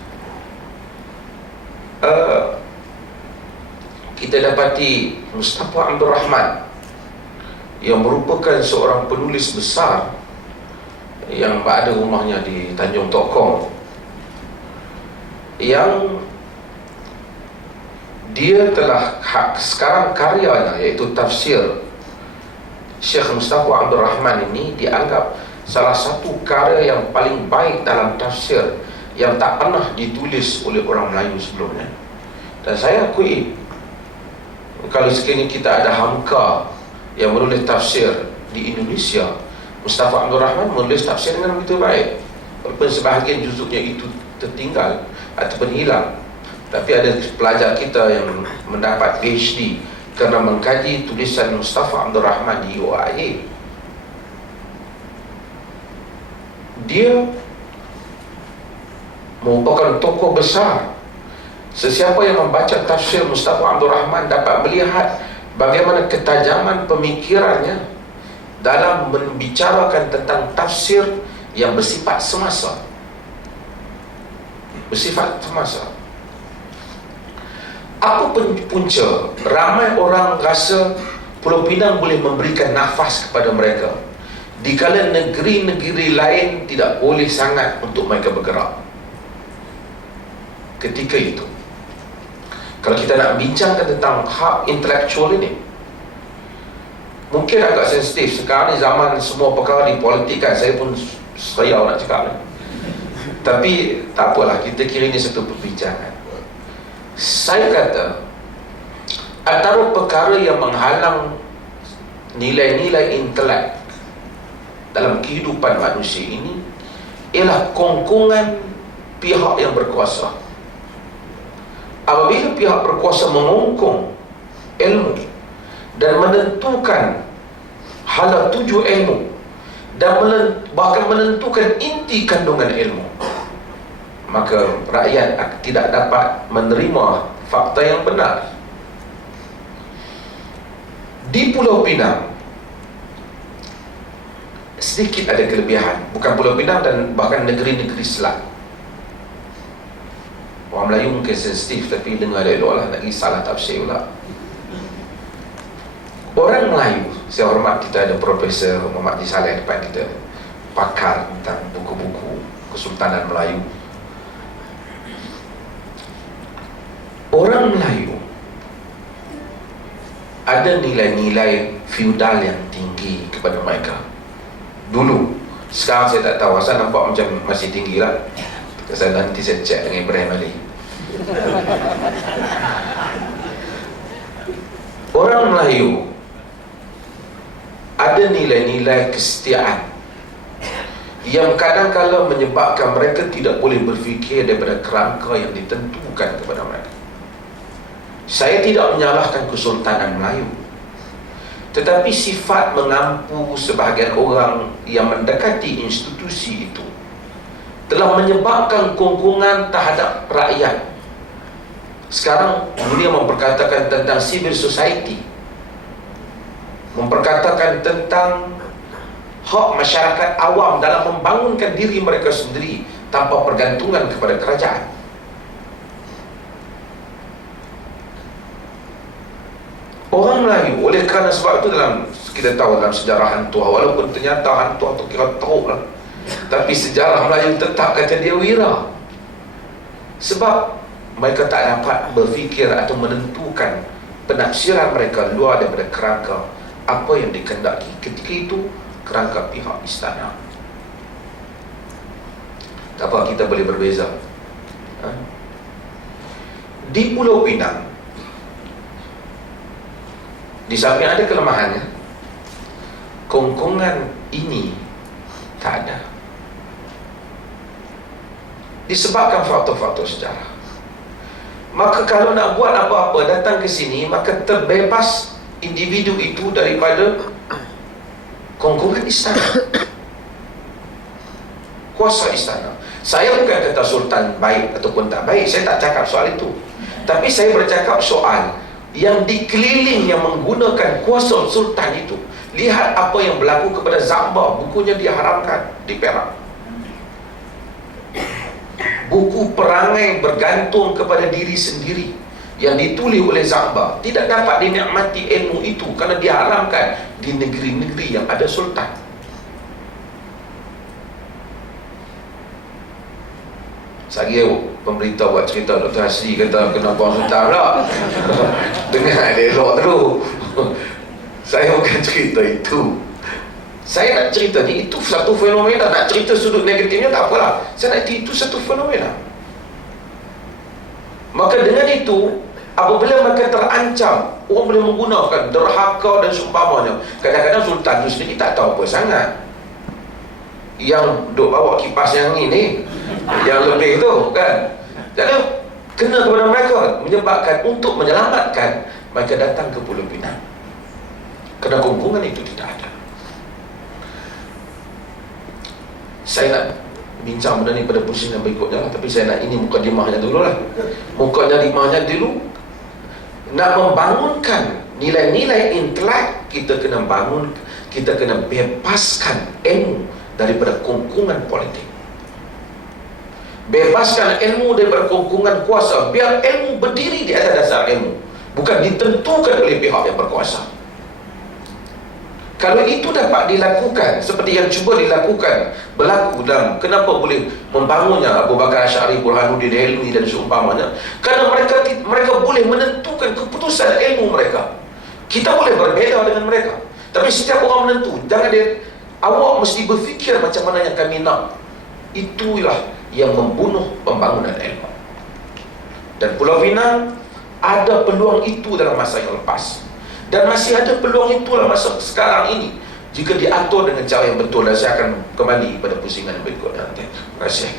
Kita dapati Mustafa Abdul Rahman yang merupakan seorang penulis besar yang ada rumahnya di Tanjung Tokong, yang dia telah sekarang karyanya iaitu tafsir Syekh Mustafa Abdul Rahman ini dianggap salah satu karya yang paling baik dalam tafsir yang tak pernah ditulis oleh orang Melayu sebelumnya. Dan saya akui, kalau sekiranya kita ada Hamka yang menulis tafsir di Indonesia, Mustafa Abdul Rahman menulis tafsir dengan begitu baik, walaupun sebahagian juzuknya itu tertinggal ataupun hilang. Tapi ada pelajar kita yang mendapat PhD kerana mengkaji tulisan Mustafa Abdul Rahman di UAE. Dia merupakan tokoh besar. Sesiapa yang membaca tafsir Mustafa Abdul Rahman dapat melihat bagaimana ketajaman pemikirannya dalam membicarakan tentang tafsir yang bersifat semasa. Apa punca ramai orang rasa Pulau Pinang boleh memberikan nafas kepada mereka, dikala negeri-negeri lain tidak boleh sangat untuk mereka bergerak. Ketika itu, kalau kita nak bincangkan tentang hak intelektual ini, Mungkin agak sensitif. Sekarang ni zaman semua perkara dipolitikkan. Saya pun seriau nak cakap ni. Tapi tak apalah, kita kira ini satu perbincangan. Saya kata antara perkara yang menghalang nilai-nilai intelek dalam kehidupan manusia ini ialah kongkongan pihak yang berkuasa. Apabila pihak berkuasa mengongkong ilmu dan menentukan hala tuju ilmu dan bahkan menentukan inti kandungan ilmu, maka rakyat tidak dapat menerima fakta yang benar. Di Pulau Pinang sedikit ada kelebihan, bukan Pulau Pinang dan bahkan negeri-negeri selat. Orang Melayu mungkin sensitif, tapi dengar elok lah, nak pergi salah tafsir pula. Orang Melayu, saya hormat, kita ada Profesor Muhammad Saleh depan kita, pakar tentang buku-buku Kesultanan Melayu. Orang Melayu ada nilai-nilai feudal yang tinggi kepada mereka dulu. Sekarang saya tak tahu, asal nampak macam masih tinggi lah. Nanti saya cek dengan Ibrahim Ali. Orang Melayu ada nilai-nilai kesetiaan yang kadang-kadang menyebabkan mereka tidak boleh berfikir daripada kerangka yang ditentukan kepada mereka. Saya tidak menyalahkan Kesultanan Melayu, tetapi sifat mengampu sebahagian orang yang mendekati institusi itu telah menyebabkan kongkongan terhadap rakyat. Sekarang dunia memperkatakan tentang civil society, memperkatakan tentang hak masyarakat awam dalam membangunkan diri mereka sendiri tanpa pergantungan kepada kerajaan. Orang Melayu, oleh kerana sebab itu dalam, kita tahu dalam sejarah hantu, walaupun ternyata hantu atau kira teruk lah, tapi sejarah Melayu tetap kata dia wira. Sebab mereka tak dapat berfikir atau menentukan penafsiran mereka luar daripada kerangka apa yang dikehendaki ketika itu, kerangka pihak istana. Tak apa, kita boleh berbeza. Di Pulau Pinang, di samping ada kelemahannya, kongkongan ini tak ada. Disebabkan faktor-faktor sejarah. Maka kalau nak buat apa-apa datang ke sini, maka terbebas individu itu daripada kongkongan istana, kuasa istana. Saya bukan kata Sultan baik ataupun tak baik, saya tak cakap soal itu. Tapi saya bercakap soal yang dikeliling yang menggunakan kuasa Sultan itu. Lihat apa yang berlaku kepada Zamba, bukunya diharamkan di Perak. Buku perangai bergantung kepada diri sendiri yang ditulis oleh Zamba tidak dapat dinikmati ilmu itu kerana diharamkan di negeri-negeri yang ada Sultan. Saya pemerintah buat cerita Dr. Hasri kata kena buang Sultan pula. Dengar dia elok terus. Saya bukan cerita itu. Saya nak cerita ni, itu satu fenomena. Nak cerita sudut negatifnya tak apalah. Saya nak itu satu fenomena. Maka dengan itu, apabila mereka terancam, orang boleh menggunakan derhaka dan seumpamanya. Kadang-kadang Sultan itu sendiri tak tahu apa sangat. Yang duk bawa kipas yang ini, yang lebih tu kan. Jadi kena kepada mereka, menyebabkan untuk menyelamatkan mereka datang ke Pulau Pinang. Kerana kongkongan itu tidak ada. Saya nak bincang benda ni pada posisi yang berikutnya lah, tapi saya nak ini mukadimahnya dulu lah. Mukadimahnya dulu, nak membangunkan nilai-nilai intelek, kita kena bangun, kita kena bebaskan ilmu daripada kongkongan politik. Bebaskan ilmu daripada kongkongan kuasa, biar ilmu berdiri di atas dasar ilmu, bukan ditentukan oleh pihak yang berkuasa. Kalau itu dapat dilakukan seperti yang cuba dilakukan berlaku dalam kenapa boleh membangunnya Abu Bakar Asy'ari, Burhanuddin Hilmi dan seumpamanya, kerana mereka boleh menentukan keputusan ilmu mereka. Kita boleh berbeza dengan mereka, Tapi setiap orang menentu, jangan dia, awak mesti berfikir macam mana yang kami nak. Itulah yang membunuh pembangunan ilmu. Dan Pulau Pinang ada peluang itu dalam masa yang lepas, dan masih ada peluang itu dalam masa sekarang ini jika diatur dengan cara yang betul. Dan saya akan kembali pada pusingan yang berikut nanti. Terima kasih.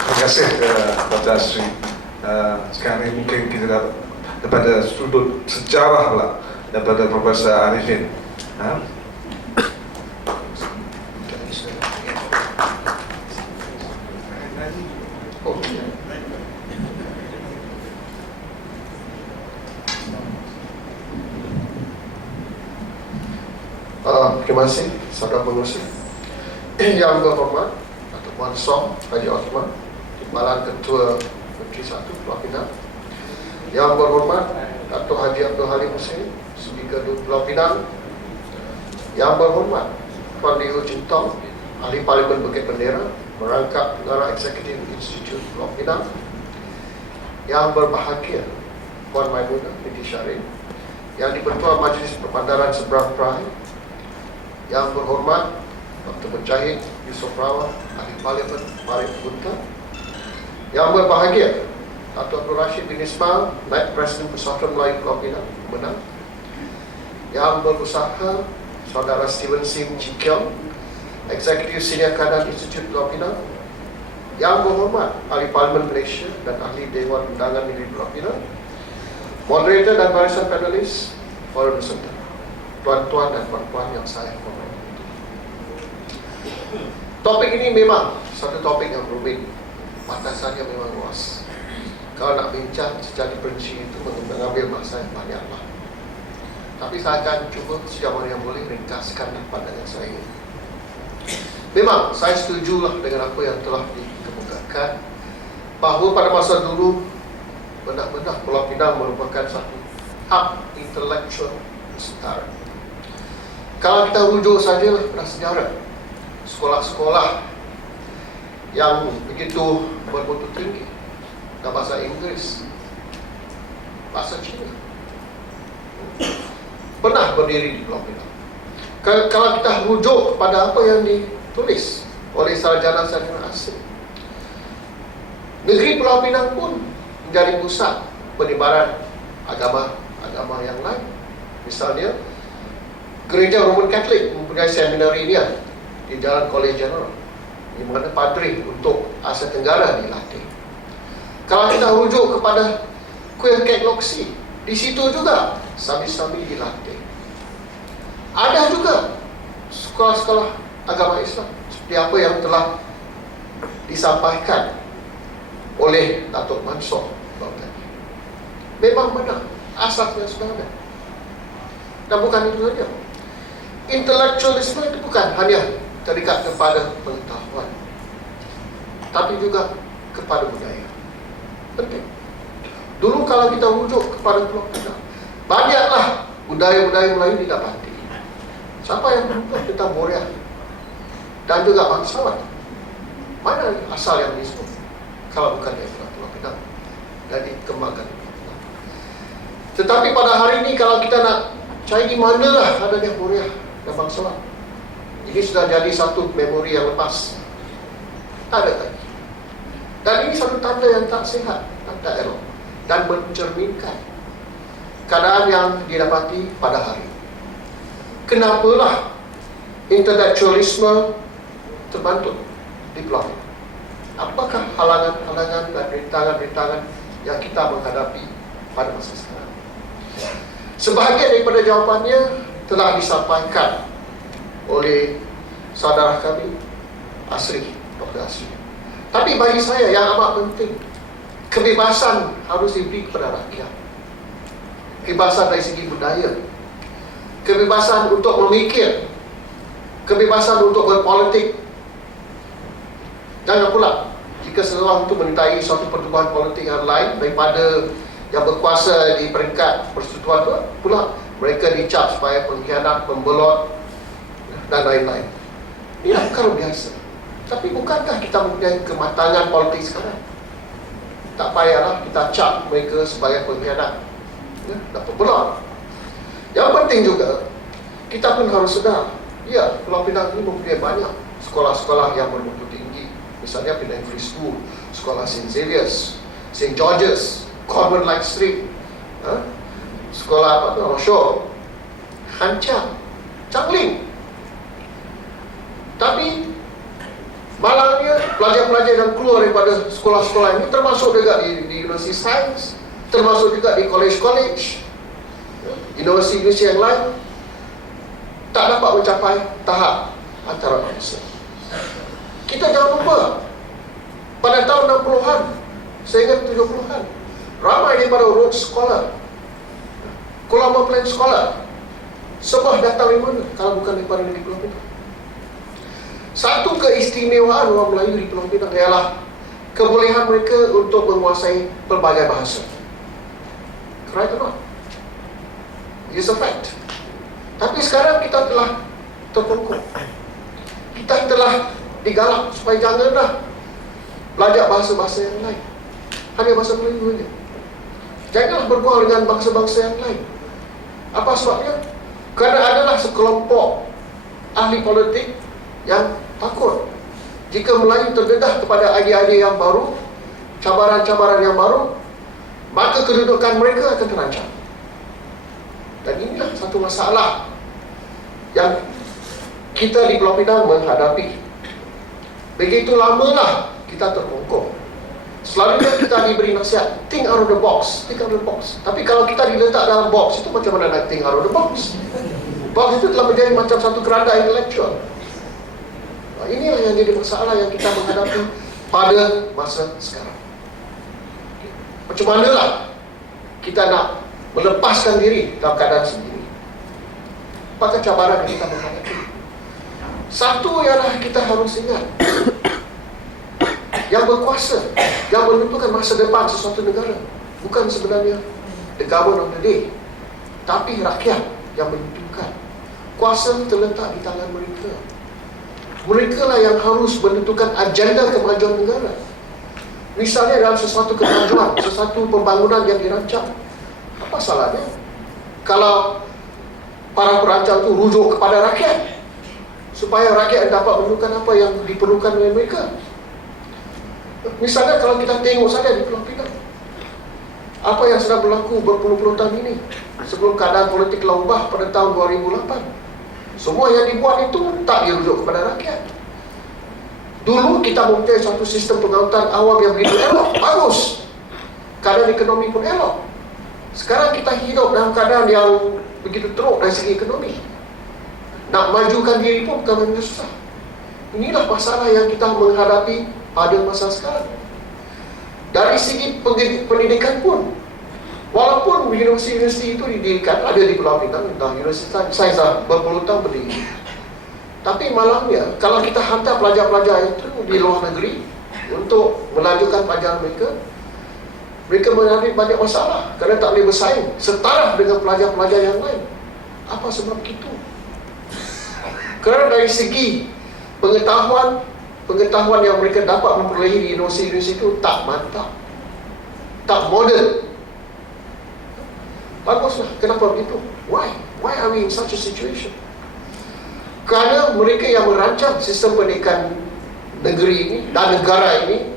Terima kasih Dr. Asri. Sekarang ini mungkin kita dapat daripada sudut sejarah pula daripada Profesor Arifin. Terima kasih saudara pengurusi. Yang berhormat Datuk Mansor Haji Osman, Timbalan Ketua Menteri 1 Pulau Pinang. Yang berhormat Datuk Haji Abdul Halim Hussein, Speaker Dun Pulau Pinang. Yang berhormat Tuan Lee Ho Jin Tong, Ahli Parlimen Bukit Bendera, Merangkap Negara Eksekutif Institut Pulau Pinang. Yang berbahagia Puan Maimunah binti Syarif, Yang di-Pertua Majlis Perbandaran Seberang Perai. Yang berhormat Dr. Mujahid Yusof Rawat, Ahli Parlimen Parit Bunta. Yang berbahagia Datuk Abdul Rashid bin Ismail, Naib Presiden Persatuan Melayu Pulau Pinang Menang. Yang berusaha Saudara Steven Sim Jikyong, Eksekutif Senior Kanan Institut Pulau Pinang. Yang berhormat Ahli Parlimen Malaysia dan Ahli Dewan Undangan Negeri Pulau Pinang, moderator dan barisan panelis, para peserta, tuan-tuan dan puan-puan yang saya hormati. Topik ini memang satu topik yang rumit, batasannya memang luas. Kalau nak bincang secara perinci itu mengambil masa yang banyak lah. Tapi saya akan cuba sejauh mana yang boleh ringkaskan pandangan saya. Memang saya setujulah dengan apa yang telah dikemukakan, bahawa pada masa dulu benar-benar Pulau Pinang merupakan satu hub intelektual Nusantara. Kalau kita rujuk sajalah pada sejarah, sekolah-sekolah yang begitu bermutu tinggi dalam bahasa Inggris, bahasa Cina, pernah berdiri di Pulau Pinang. Kalau kita rujuk kepada apa yang ditulis oleh sarjana-sarjana asing, negeri Pulau Pinang pun menjadi pusat penyebaran agama yang lain. Misalnya, Gereja Roman Katolik mempunyai seminarinya di Jalan College General, di mana padri untuk Asia Tenggara dilatih. Kalau kita rujuk kepada Queen Kate Loxi, di situ juga sami-sami dilatih. Ada juga sekolah-sekolah agama Islam seperti apa yang telah disampaikan oleh Datuk Mansor tadi. Memang benar, asasnya sudah ada. Dan bukan itu saja. Intelektualisme itu bukan hanya terikat kepada pengetahuan, tapi juga kepada budaya. Penting. Dulu kalau kita rujuk kepada Pulau Pinang, banyaklah budaya-budaya Melayu didapati. Siapa yang berubah tentang Boreal dan juga bangsawan? Mana asal yang disebut? Kalau bukan dari Pulau Pinang dan dikembangkan. Tetapi pada hari ini kalau kita nak cari di manalah adanya Boreal dan bangsawan, ini sudah jadi satu memori yang lepas. Tak ada lagi. Dan ini satu tanda yang tak sihat, tak elok, dan mencerminkan keadaan yang didapati pada hari ini. Kenapalah intelektualisme terbantu di Pulau Pinang? Apakah halangan-halangan dan rintangan-rintangan yang kita menghadapi pada masa sekarang? Sebahagian daripada jawapannya telah disampaikan oleh saudara kami Asri, Dr. Asri. Tapi bagi saya yang amat penting, kebebasan harus diberi kepada rakyat. Kebebasan dari segi budaya, kebebasan untuk memikir, kebebasan untuk berpolitik. Jangan pula jika seseorang itu menyertai suatu pertubuhan politik yang lain daripada yang berkuasa di peringkat persekutuan itu, pula mereka dicap sebagai pengkhianat, pembelot dan lain-lain. Ini perkara biasa. Tapi bukankah kita mempunyai kematangan politik sekarang? Tak payahlah kita cap mereka sebagai pengkhianat. dan popular. Yang penting juga, kita pun harus sedar, ya, Pulau Pinang ini mempunyai banyak sekolah-sekolah yang bermutu tinggi. Misalnya Penang Free School, Sekolah St. Xavier's, St. George's, Convent Light Street, sekolah Roshore, Hancang, Changling. Tapi malangnya pelajar-pelajar yang keluar daripada sekolah-sekolah ini termasuk juga di University Science, termasuk juga di college-college, universiti yang lain, tak dapat mencapai tahap antara manusia. Kita jangan lupa, pada tahun 60-an sehingga 70-an, ramai daripada Rhodes Scholar, Colombo Plan Scholar, semua datang dari mana kalau bukan daripada negeri Pulau Pinang. Satu keistimewaan orang Melayu di Pulau Pinang ialah kebolehan mereka untuk menguasai pelbagai bahasa. Right or not? It's a fact. Tapi sekarang kita telah terpukul. Kita telah digalak supaya janganlah belajar bahasa-bahasa yang lain, hanya bahasa Melayu saja. Janganlah bergaul dengan bangsa-bangsa yang lain. Apa sebabnya? Kerana adalah sekelompok ahli politik yang takut jika Melayu terdedah kepada idea-idea yang baru, cabaran-cabaran yang baru, maka kedudukan mereka akan terancam. Dan inilah satu masalah yang kita di Pulau Pinang menghadapi. Begitu lamalah kita terkongkong. Selalunya kita diberi nasihat, think out of the box, think out of the box. Tapi kalau kita diletak dalam box, itu macam mana nak think out of the box? Box itu telah menjadi macam satu keranda intelektual. Inilah yang jadi masalah yang kita menghadapi pada masa sekarang. Macam manalah kita nak melepaskan diri dalam keadaan sendiri? Apakah cabaran yang kita menghadapi? Satu ialah kita harus ingat, yang berkuasa, yang menentukan masa depan sesuatu negara bukan sebenarnya the government of the day, tapi rakyat yang menentukan. Kuasa terletak di tangan mereka. Mereka lah yang harus menentukan agenda kemajuan negara. Misalnya dalam sesuatu kemajuan, sesuatu pembangunan yang dirancang, apa salahnya kalau para perancang itu rujuk kepada rakyat, supaya rakyat dapat menentukan apa yang diperlukan oleh mereka. Misalnya kalau kita tengok saja di Pulau Pinang, apa yang sedang berlaku berpuluh-puluh tahun ini, sebelum keadaan politik telah ubah pada tahun 2008. Semua yang dibuat itu tak dirujuk kepada rakyat. Dulu kita mempunyai satu sistem pengangkutan awam yang begitu elok, bagus, keadaan ekonomi pun elok. Sekarang kita hidup dalam keadaan yang begitu teruk dari segi ekonomi. Nak majukan diri pun bukan main susah. Inilah masalah yang kita menghadapi pada masa sekarang. Dari segi pendidikan pun, walaupun universiti-universiti itu didirikan ada di Pulau Pinang, entah Universitas Sains berpuluh tahun berdiri, tapi malamnya kalau kita hantar pelajar-pelajar itu di luar negeri untuk melanjutkan pelajaran mereka, mereka menghadapi banyak masalah kerana tak boleh bersaing setara dengan pelajar-pelajar yang lain. Apa sebab itu? Kerana dari segi pengetahuan yang mereka dapat memperolehi di universiti itu tak mantap, tak modern. Baguslah, kenapa begitu? Why are we in such a situation? Kerana mereka yang merancang sistem pendidikan negeri ini dan negara ini,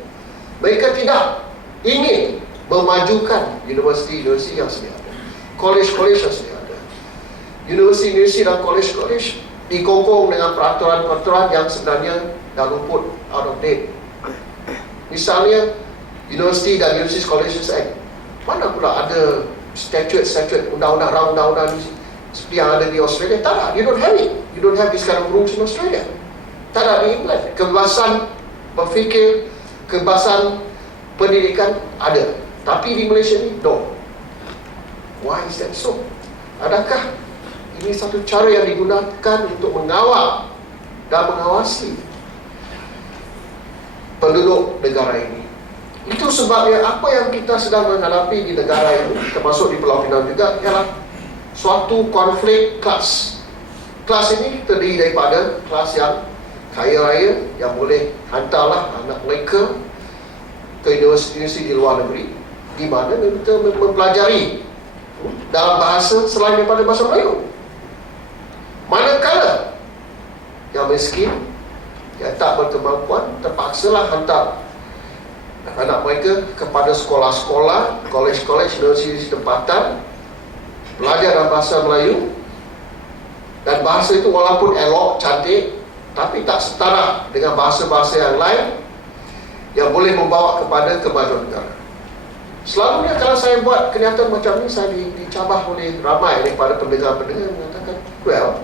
mereka tidak ingin memajukan universiti-universiti yang sedia ada, college-college yang sedia ada. Universiti-universiti dan college-college dikongkong dengan peraturan-peraturan yang sebenarnya dah luput, out of date. Misalnya University dan University Colleges Act, mana pula ada statute, undang-undang seperti yang ada di Australia? Tak ada, you don't have it. You don't have this kind of rules in Australia. Tak ada di England. Kebebasan berfikir, kebebasan pendidikan ada, tapi di Malaysia ni, no. Why is that so? Adakah ini satu cara yang digunakan untuk mengawal dan mengawasi penduduk negara ini? Itu sebabnya apa yang kita sedang menghadapi di negara ini, termasuk di Pulau Pinang juga, ialah suatu konflik kelas. Kelas ini terdiri daripada kelas yang kaya raya, yang boleh hantarlah anak mereka ke universiti di luar negeri, di mana mereka mempelajari dalam bahasa selain daripada bahasa Melayu. Manakala yang miskin, yang tak berkemampuan, terpaksalah hantar anak mereka kepada sekolah-sekolah, kolej-kolej, universiti tempatan, belajar dalam bahasa Melayu. Dan bahasa itu walaupun elok, cantik, tapi tak setara dengan bahasa-bahasa yang lain yang boleh membawa kepada kemajuan negara. Selalunya kalau saya buat kenyataan macam ni, saya dicabar oleh ramai daripada pendengar-pendengar yang mengatakan, well,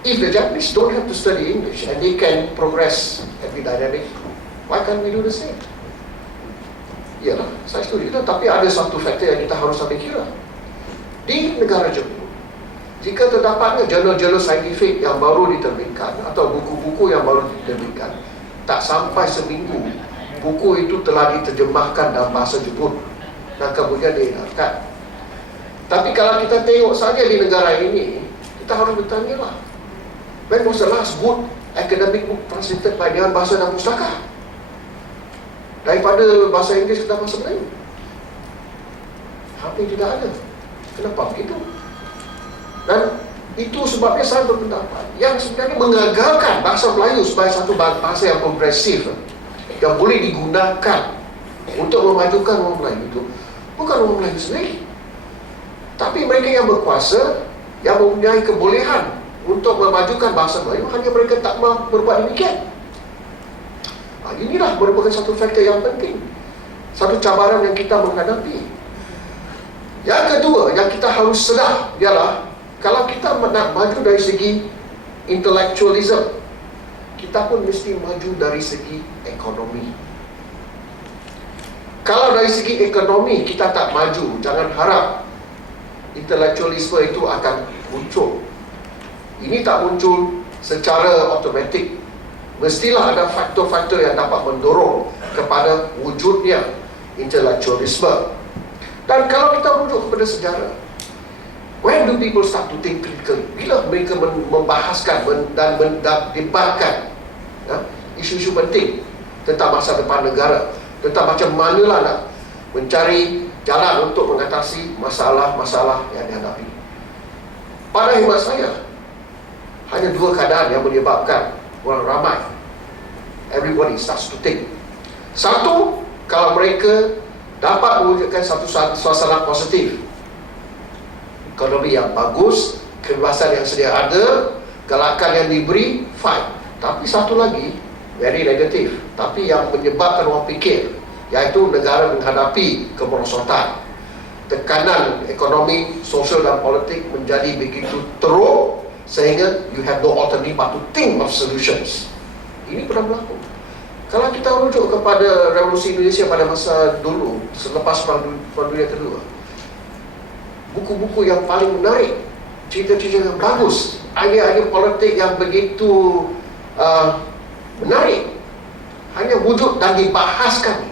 if the Japanese don't have to study English and they can progress and be dynamic, why can't we do the same? Yalah, saya setuju lah, tapi ada satu faktor yang kita harus ambil kira. Di negara Jepun, jika terdapatnya jurnal-jurnal saintifik yang baru diterbitkan atau buku-buku yang baru diterbitkan, tak sampai seminggu buku itu telah diterjemahkan dalam bahasa Jepun dan kemudian diedarkan. Tapi kalau kita tengok saja di negara ini, kita harus bertanya lah, when was the last good academic book translated by Dewan Bahasa dan Pustaka daripada bahasa Inggeris ke bahasa Melayu? Hampir tidak ada. Kenapa begitu? Dan itu sebabnya saya berpendapat yang sebenarnya mengagalkan bahasa Melayu sebagai satu bahasa yang progresif, yang boleh digunakan untuk memajukan orang Melayu itu bukan orang Melayu sendiri, tapi mereka yang berkuasa, yang mempunyai kebolehan untuk memajukan bahasa Melayu, hanya mereka tak mahu berbuat demikian. Inilah merupakan satu faktor yang penting, satu cabaran yang kita menghadapi. Yang kedua yang kita harus sedar ialah, kalau kita nak maju dari segi intellectualism, kita pun mesti maju dari segi ekonomi. Kalau dari segi ekonomi kita tak maju, jangan harap intelektualisme itu akan muncul. Ini tak muncul secara automatik. Mestilah ada faktor-faktor yang dapat mendorong kepada wujudnya intelektualisme. Dan kalau kita rujuk kepada sejarah, when do people start to think critically? Bila mereka membahaskan dan mendebatkan isu-isu penting tentang masa depan negara, tentang macam manalah nak mencari jalan untuk mengatasi masalah-masalah yang dihadapi. Pada khidmat saya, hanya dua keadaan yang menyebabkan orang ramai, everybody starts to think. Satu, kalau mereka dapat mewujudkan satu suasana positif, ekonomi yang bagus, kebebasan yang sedia ada, galakan yang diberi, fine. Tapi satu lagi, very negatif, tapi yang menyebabkan orang fikir, iaitu negara menghadapi kemerosotan, tekanan ekonomi, sosial dan politik menjadi begitu teruk sehingga you have no alternative but to think of solutions. Ini pernah berlaku. Kalau kita rujuk kepada revolusi Indonesia pada masa dulu, selepas Perang Dunia Kedua, buku-buku yang paling menarik, cerita-cerita yang bagus, idea-idea politik yang begitu menarik, hanya wujud dan dibahaskan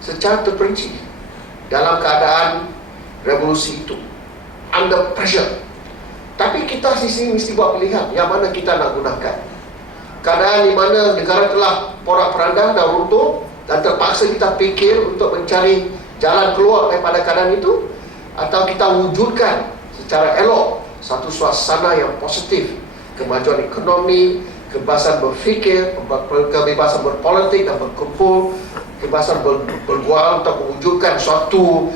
secara terperinci dalam keadaan revolusi itu, under pressure. Tapi kita sisi mesti buat pilihan yang mana kita nak gunakan. Keadaan di mana negara telah porak-poranda dan runtuh, dan terpaksa kita fikir untuk mencari jalan keluar daripada keadaan itu, atau kita wujudkan secara elok satu suasana yang positif, kemajuan ekonomi, kebebasan berfikir, kebebasan berpolitik dan berkumpul, kebebasan berbual untuk mewujudkan suatu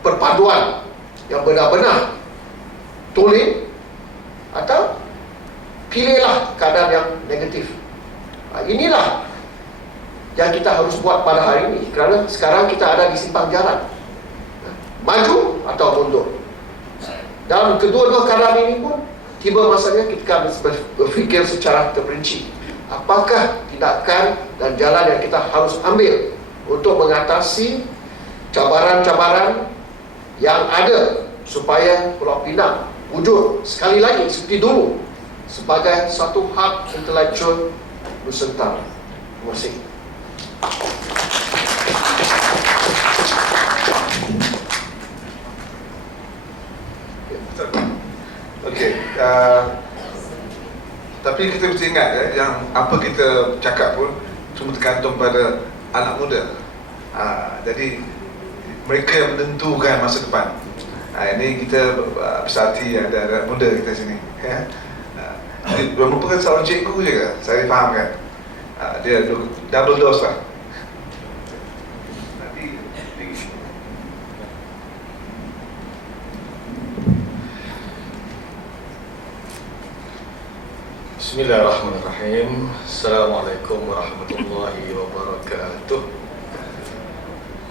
perpaduan yang benar-benar tulen, atau pilihlah keadaan yang negatif. Inilah yang kita harus buat pada hari ini, kerana sekarang kita ada di simpang jalan, maju atau mundur. Dalam kedua-dua keadaan ini pun tiba masanya kita berfikir secara terperinci, apakah tindakan dan jalan yang kita harus ambil untuk mengatasi cabaran-cabaran yang ada, supaya Pulau Pinang wujud sekali lagi seperti dulu sebagai satu hub intelektual Nusantara. Terima kasih. Okey, tapi kita mesti ingat yang apa kita cakap pun cuma tergantung pada anak muda. Jadi mereka yang menentukan masa depan. Ini kita besar hati ada anak muda kita sini, ya. Dia merupakan seorang cikgu juga, saya fahamkan. Dia double dose lah. Bismillahirrahmanirrahim. Assalamualaikum warahmatullahi wabarakatuh.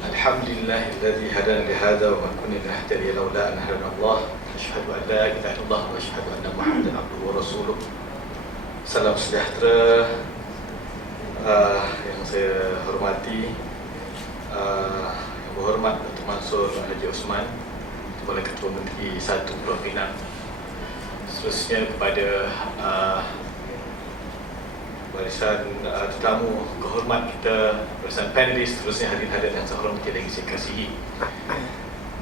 Alhamdulillahilladzi hadana li hadza wa ma kunna linahtadiya laula an hadana Allah. Asyhadu an la ilaha illallah wa asyhadu anna Muhammadan abduhu wa rasuluh. Salam sejahtera yang saya hormati, yang berhormat Datuk Mansur Haji Osman, Kepala Ketua Menteri 1 Pulau Pinang. Seterusnya kepada barisan tetamu kehormat kita, barisan panelis, seterusnya hadirin-hadirin yang saya hormati lagi saya kasihi.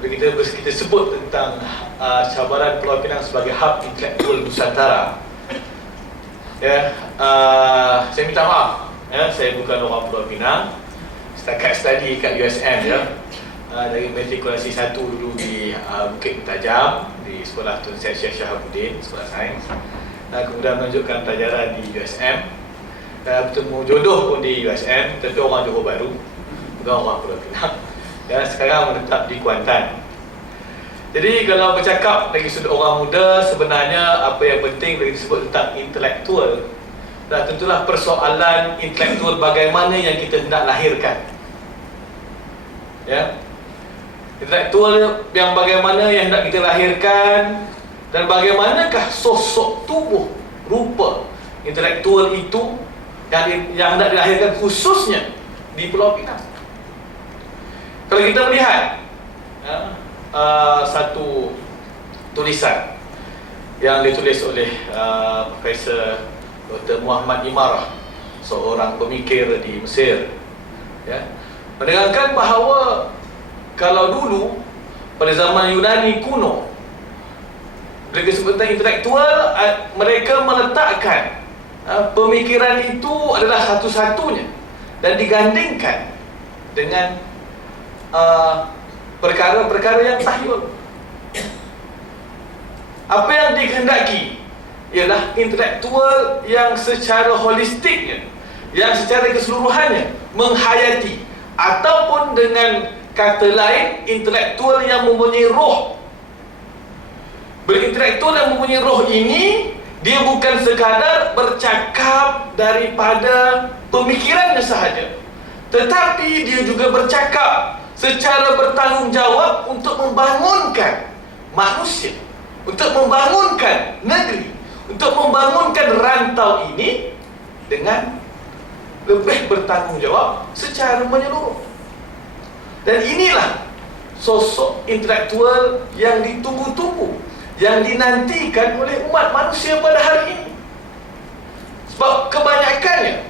Bila kita sebut tentang cabaran Pulau Pinang sebagai hub intelektual Nusantara, ya, saya minta maaf, ya, saya bukan orang Pulau Pinang, setakat study kat USM, ya. Dari matrikulasi 1 dulu di Bukit Tajam di Sekolah Tun Syed Syekh Shahabuddin, Sekolah Sains. Kemudian menunjukkan pelajaran di USM. Bertemu jodoh pun di USM, tapi orang Johor Bahru, bukan orang Pulau Pinang. Dan sekarang menetap di Kuantan. Jadi kalau bercakap dari sudut orang muda, sebenarnya apa yang penting bila disebut tentang intelektual, dan tentulah persoalan intelektual bagaimana yang kita hendak lahirkan. Ya. Intelektual yang bagaimana yang hendak kita lahirkan, dan bagaimanakah sosok tubuh rupa intelektual itu yang hendak dilahirkan khususnya di Pulau Pinang. Kalau kita melihat satu tulisan yang ditulis oleh Profesor Dr. Muhammad Imarah, seorang pemikir di Mesir, ya, menerangkan bahawa kalau dulu pada zaman Yunani kuno, mereka sebut tentang intelektual, mereka meletakkan pemikiran itu adalah satu-satunya dan digandingkan dengan perkara-perkara yang tahyul. Apa yang dikehendaki ialah intelektual yang secara holistiknya, yang secara keseluruhannya menghayati, ataupun dengan kata lain, intelektual yang mempunyai roh. Berintelektual yang mempunyai roh ini, dia bukan sekadar bercakap daripada pemikirannya sahaja, tetapi dia juga bercakap secara bertanggungjawab untuk membangunkan manusia, untuk membangunkan negeri, untuk membangunkan rantau ini dengan lebih bertanggungjawab secara menyeluruh. Dan inilah sosok intelektual yang ditunggu-tunggu, yang dinantikan oleh umat manusia pada hari ini. Sebab kebanyakannya,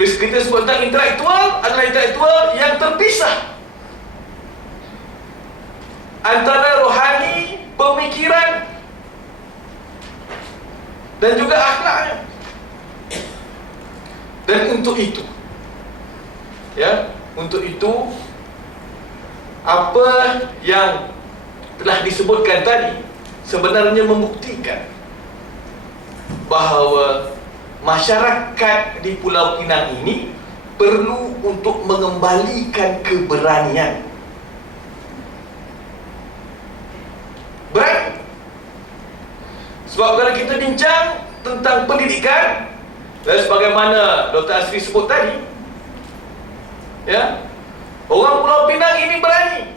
bila kita sebut tentang intelektual, adalah intelektual yang terpisah antara rohani, pemikiran dan juga akhlaknya. Dan untuk itu, ya, untuk itu apa yang telah disebutkan tadi sebenarnya membuktikan bahawa masyarakat di Pulau Pinang ini perlu untuk mengembalikan keberanian. Berani. Sebab kalau kita bincang tentang pendidikan, dan sebagaimana Dr. Asri sebut tadi, ya, orang Pulau Pinang ini berani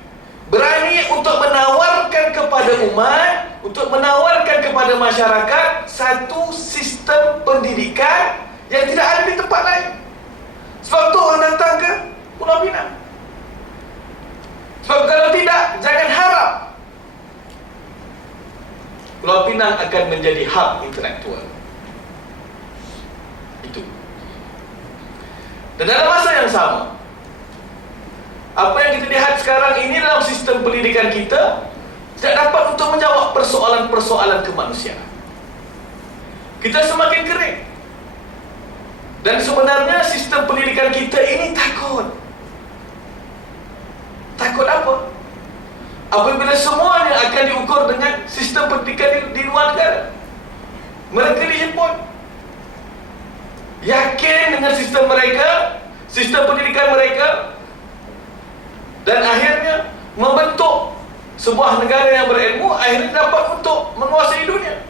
untuk menawarkan kepada umat, untuk menawarkan kepada masyarakat satu sistem pendidikan yang tidak ada di tempat lain. Sebab tu orang datang ke Pulau Pinang. Sebab kalau tidak, jangan harap Pulau Pinang akan menjadi hub intelektual. Itu. Dan dalam masa yang sama, apa yang kita lihat sekarang ini dalam sistem pendidikan kita tidak dapat untuk menjawab persoalan-persoalan kemanusiaan. Kita semakin kering. Dan sebenarnya sistem pendidikan kita ini takut Takut apa? Apabila semuanya akan diukur dengan sistem pendidikan di luar negara. Mereka dijemput, yakin dengan sistem mereka, sistem pendidikan mereka, dan akhirnya membentuk sebuah negara yang berilmu, akhirnya dapat untuk menguasai dunia.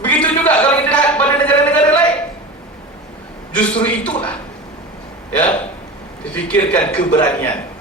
Begitu juga kalau kita lihat pada negara-negara lain. Justru itulah, ya, difikirkan keberanian.